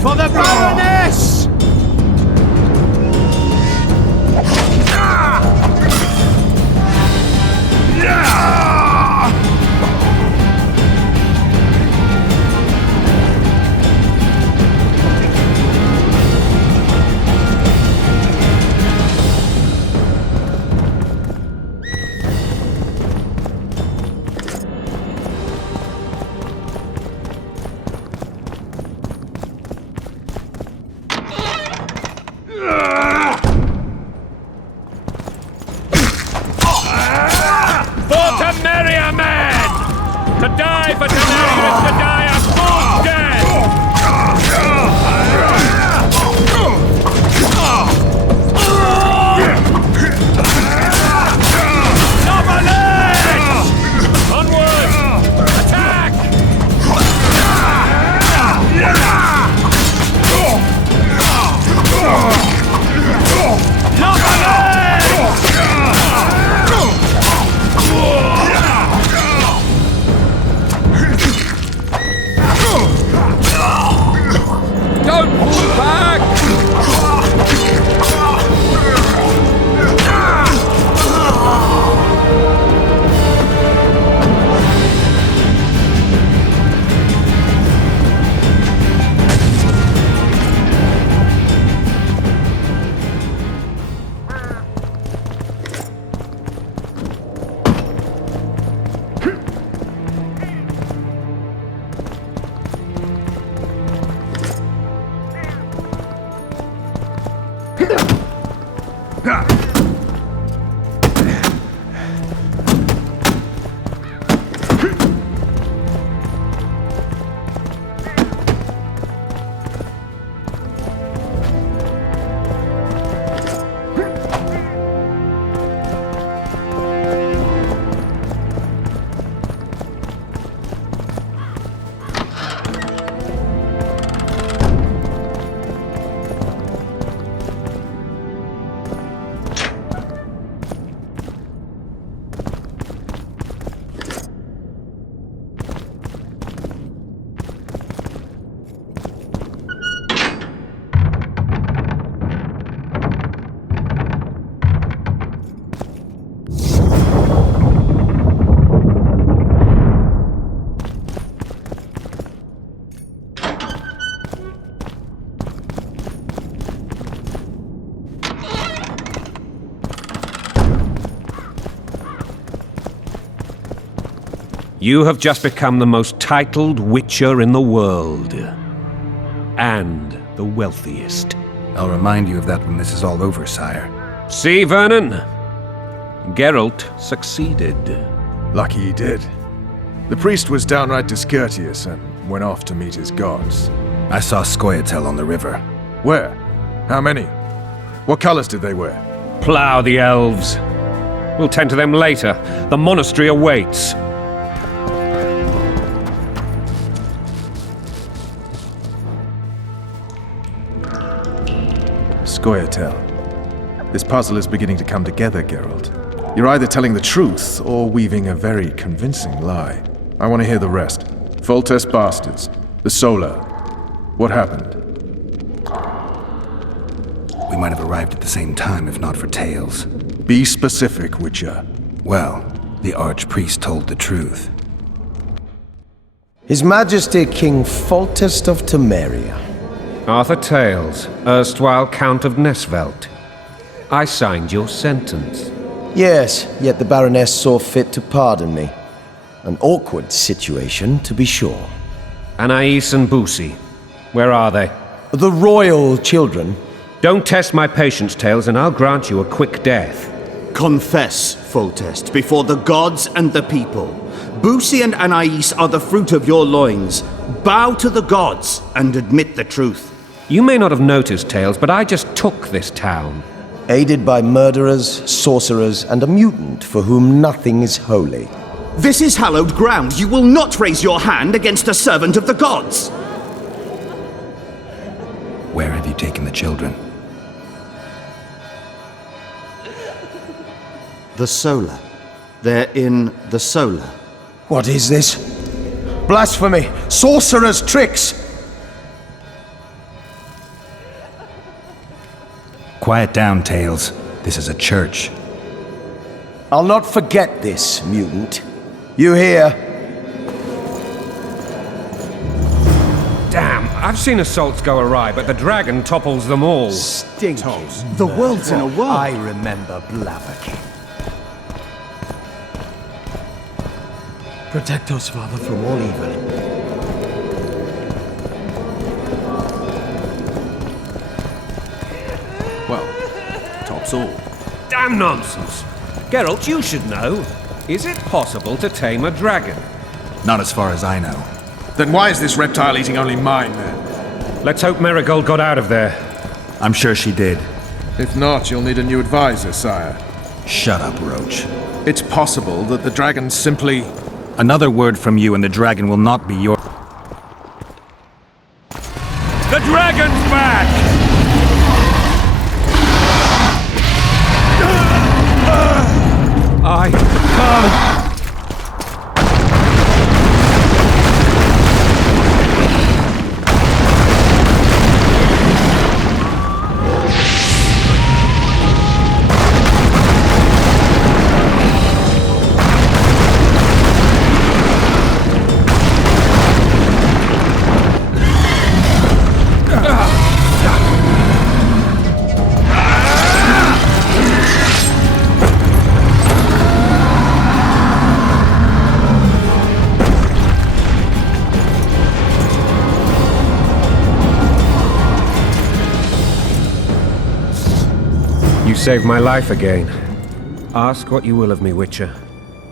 For the Baroness! To die for Temeria is to die a full death! Nobles! Onward! Attack! You have just become the most titled witcher in the world. And the wealthiest. I'll remind you of that when this is all over, sire. See, Vernon? Geralt succeeded. Lucky he did. The priest was downright discourteous and went off to meet his gods. I saw Scoia'tael on the river. Where? How many? What colors did they wear? Plough the elves. We'll tend to them later. The monastery awaits. Scoia'tael. This puzzle is beginning to come together, Geralt. You're either telling the truth or weaving a very convincing lie. I want to hear the rest. Foltest bastards. The Solar. What happened? We might have arrived at the same time if not for tales. Be specific, Witcher. Well, the Archpriest told the truth. His Majesty King Foltest of Temeria. Arthur Tales, erstwhile Count of Nesvelt. I signed your sentence. Yes, yet the Baroness saw fit to pardon me. An awkward situation, to be sure. Anais and Boussy, where are they? The royal children. Don't test my patience, Tales, and I'll grant you a quick death. Confess, Foltest, before the gods and the people. Boussy and Anais are the fruit of your loins. Bow to the gods and admit the truth. You may not have noticed, Tales, but I just took this town. Aided by murderers, sorcerers, and a mutant for whom nothing is holy. This is hallowed ground. You will not raise your hand against a servant of the gods. Where have you taken the children? The Solar. They're in the Solar. What is this? Blasphemy! Sorcerer's tricks! Quiet down, Tales. This is a church. I'll not forget this, mutant. You hear? Damn, I've seen assaults go awry, but the dragon topples them all. Stinking. The world's in a whirl. I remember Blaviken. Protect us, Father, from all evil. Well, tops all. Damn nonsense! Geralt, you should know. Is it possible to tame a dragon? Not as far as I know. Then why is this reptile eating only mine, then? Let's hope Marigold got out of there. I'm sure she did. If not, you'll need a new advisor, sire. Shut up, Roach. It's possible that the dragon simply... Another word from you and the dragon will not be your... The dragon's back! I can't... You saved my life again. Ask what you will of me, Witcher.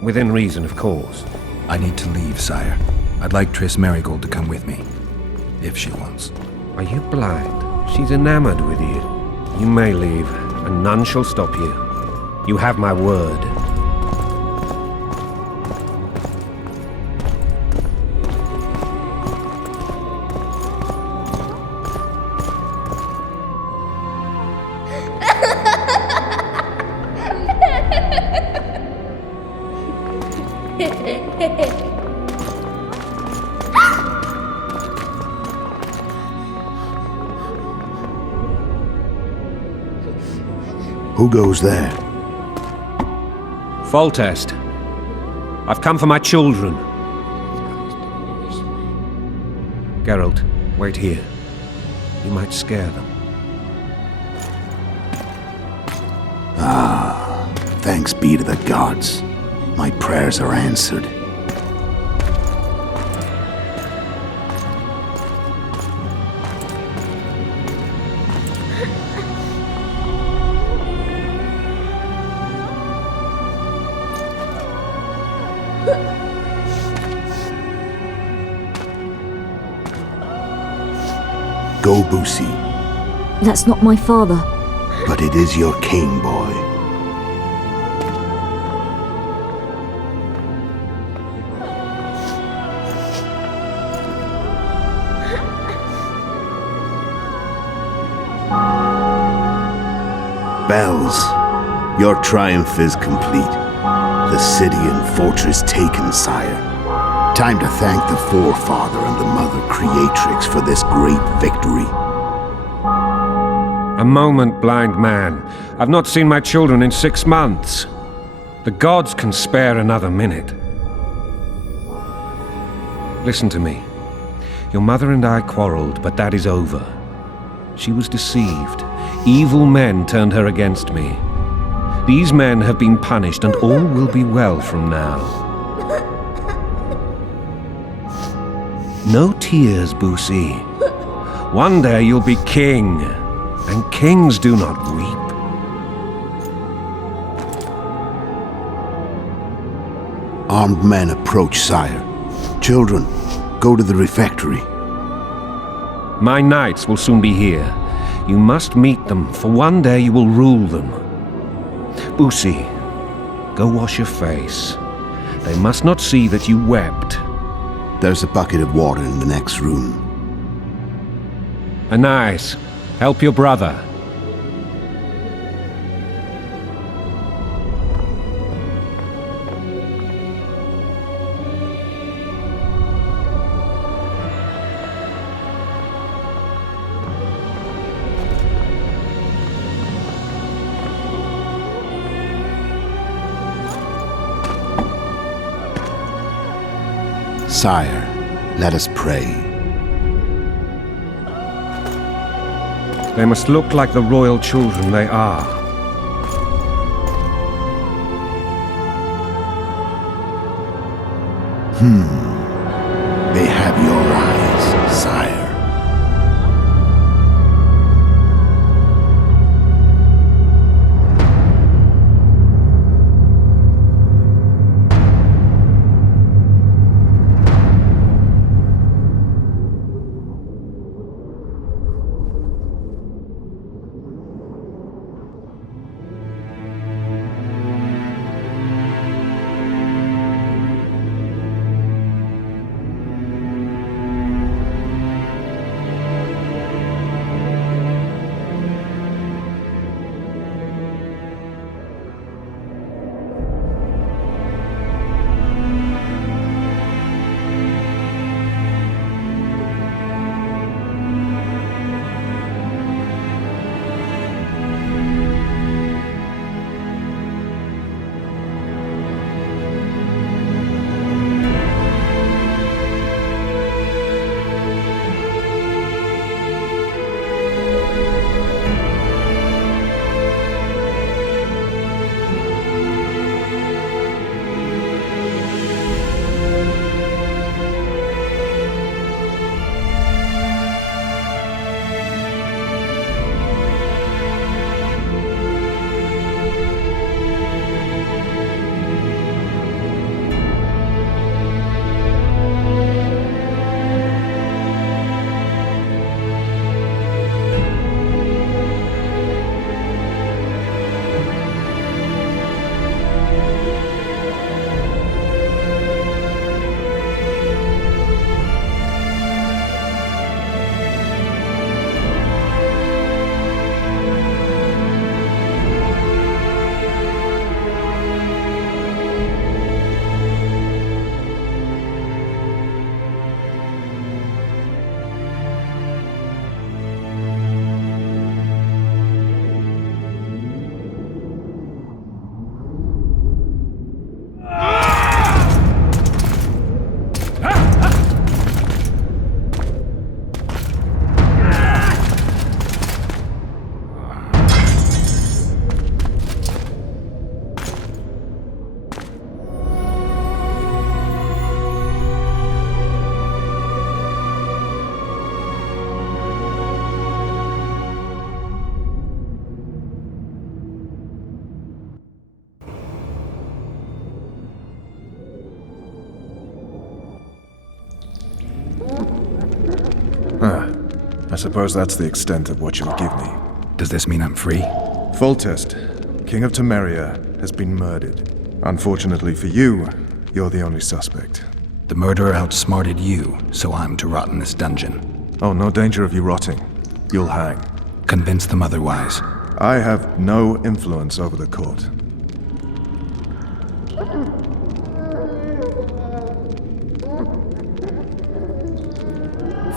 Within reason, of course. I need to leave, sire. I'd like Triss Marigold to come with me. If she wants. Are you blind? She's enamored with you. You may leave, and none shall stop you. You have my word. Who goes there? Foltest. I've come for my children. Geralt, wait here. You might scare them. Ah, thanks be to the gods. My prayers are answered. Boosie. That's not my father. But it is your king, boy. Bells, your triumph is complete. The city and fortress taken, sire. Time to thank the forefather and the mother creatrix for this great victory. A moment, blind man. I've not seen my children in 6 months. The gods can spare another minute. Listen to me. Your mother and I quarreled, but that is over. She was deceived. Evil men turned her against me. These men have been punished, and all will be well from now. No tears, Boosie. One day you'll be king, and kings do not weep. Armed men approach, sire. Children, go to the refectory. My knights will soon be here. You must meet them, for one day you will rule them. Boosie, go wash your face. They must not see that you wept. There's a bucket of water in the next room. Anais, help your brother. Sire, let us pray. They must look like the royal children they are. They have your eyes, sire. suppose that's the extent of what you'll give me. Does this mean I'm free? Foltest, King of Temeria, has been murdered. Unfortunately for you, you're the only suspect. The murderer outsmarted you, so I'm to rot in this dungeon. Oh, no danger of you rotting. You'll hang. Convince them otherwise. I have no influence over the court.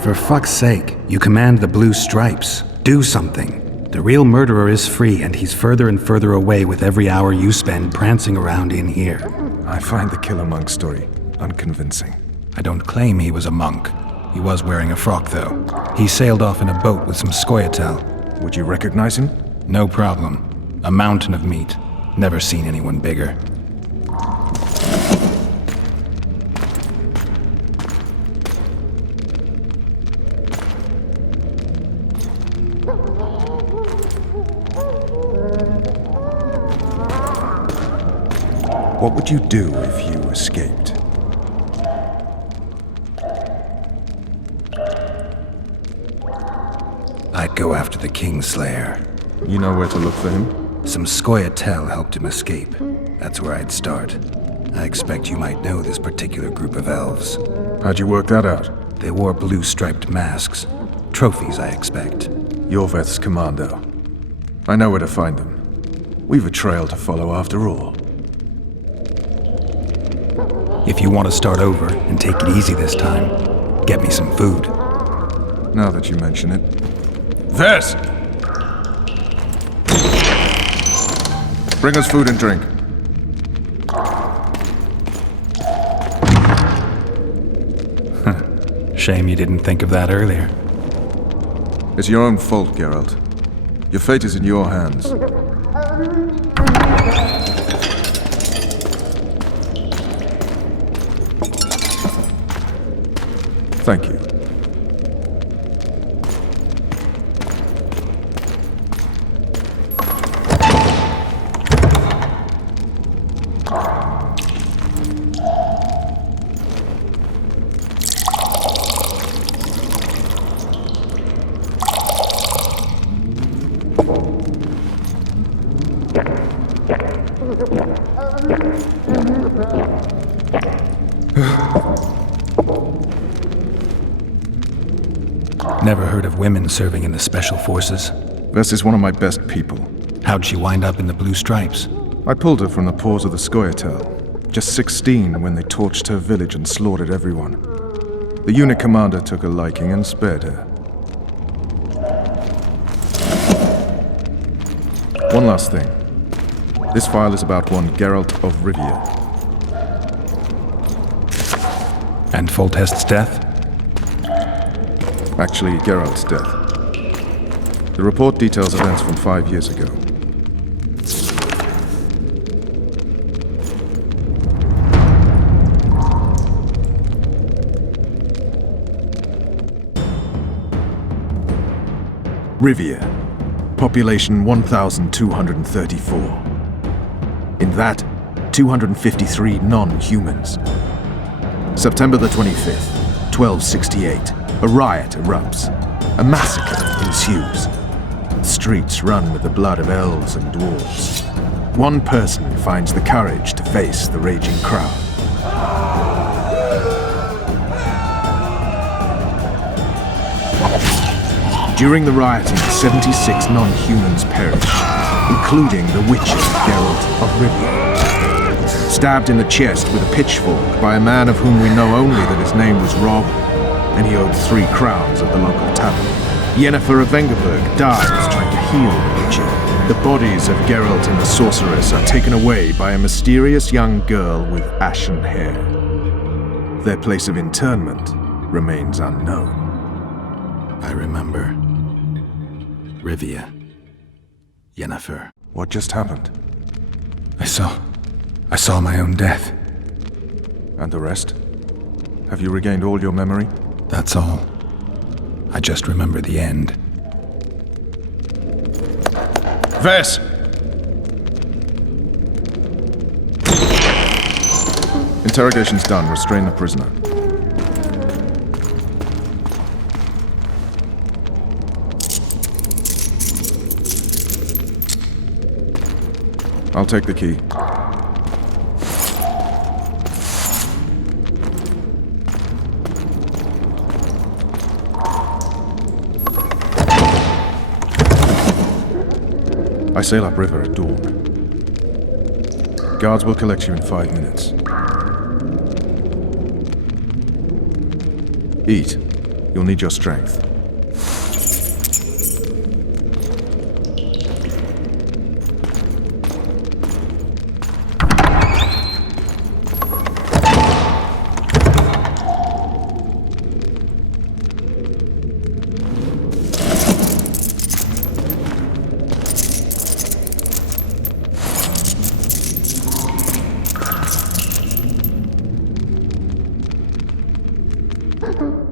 For fuck's sake, you command the blue stripes. Do something. The real murderer is free, and he's further and further away with every hour you spend prancing around in here. I find the killer monk story unconvincing. I don't claim he was a monk. He was wearing a frock, though. He sailed off in a boat with some scoia'tael. Would you recognize him? No problem. A mountain of meat. Never seen anyone bigger. What would you do if you escaped? I'd go after the Kingslayer. You know where to look for him? Some scoia'tael helped him escape. That's where I'd start. I expect you might know this particular group of elves. How'd you work that out? They wore blue-striped masks. Trophies, I expect. Yorveth's commando. I know where to find them. We've a trail to follow after all. If you want to start over and take it easy this time, get me some food. Now that you mention it. Ves! Bring us food and drink. Shame you didn't think of that earlier. It's your own fault, Geralt. Your fate is in your hands. Thank you. Never heard of women serving in the Special Forces. Ves is one of my best people. How'd she wind up in the Blue Stripes? I pulled her from the paws of the scoia'tael. Just 16 when they torched her village and slaughtered everyone. The unit commander took a liking and spared her. One last thing. This file is about one Geralt of Rivia. And Foltest's death? Actually, Geralt's death. The report details events from 5 years ago. Rivia. Population 1,234. In that, 253 non-humans. September the 25th, 1268. A riot erupts. A massacre ensues. Streets run with the blood of elves and dwarves. One person finds the courage to face the raging crowd. During the rioting, 76 non-humans perished, including the witcher Geralt of Rivia. Stabbed in the chest with a pitchfork by a man of whom we know only that his name was Rob, and he owed 3 crowns at the local tavern. Yennefer of Vengerberg dies trying to heal the witcher. The bodies of Geralt and the sorceress are taken away by a mysterious young girl with ashen hair. Their place of interment remains unknown. I remember. Rivia. Yennefer. What just happened? I saw my own death. And the rest? Have you regained all your memory? That's all. I just remember the end. Ves! Interrogation's done. Restrain the prisoner. I'll take the key. I sail upriver at dawn. Guards will collect you in 5 minutes. Eat. You'll need your strength. Uh-huh.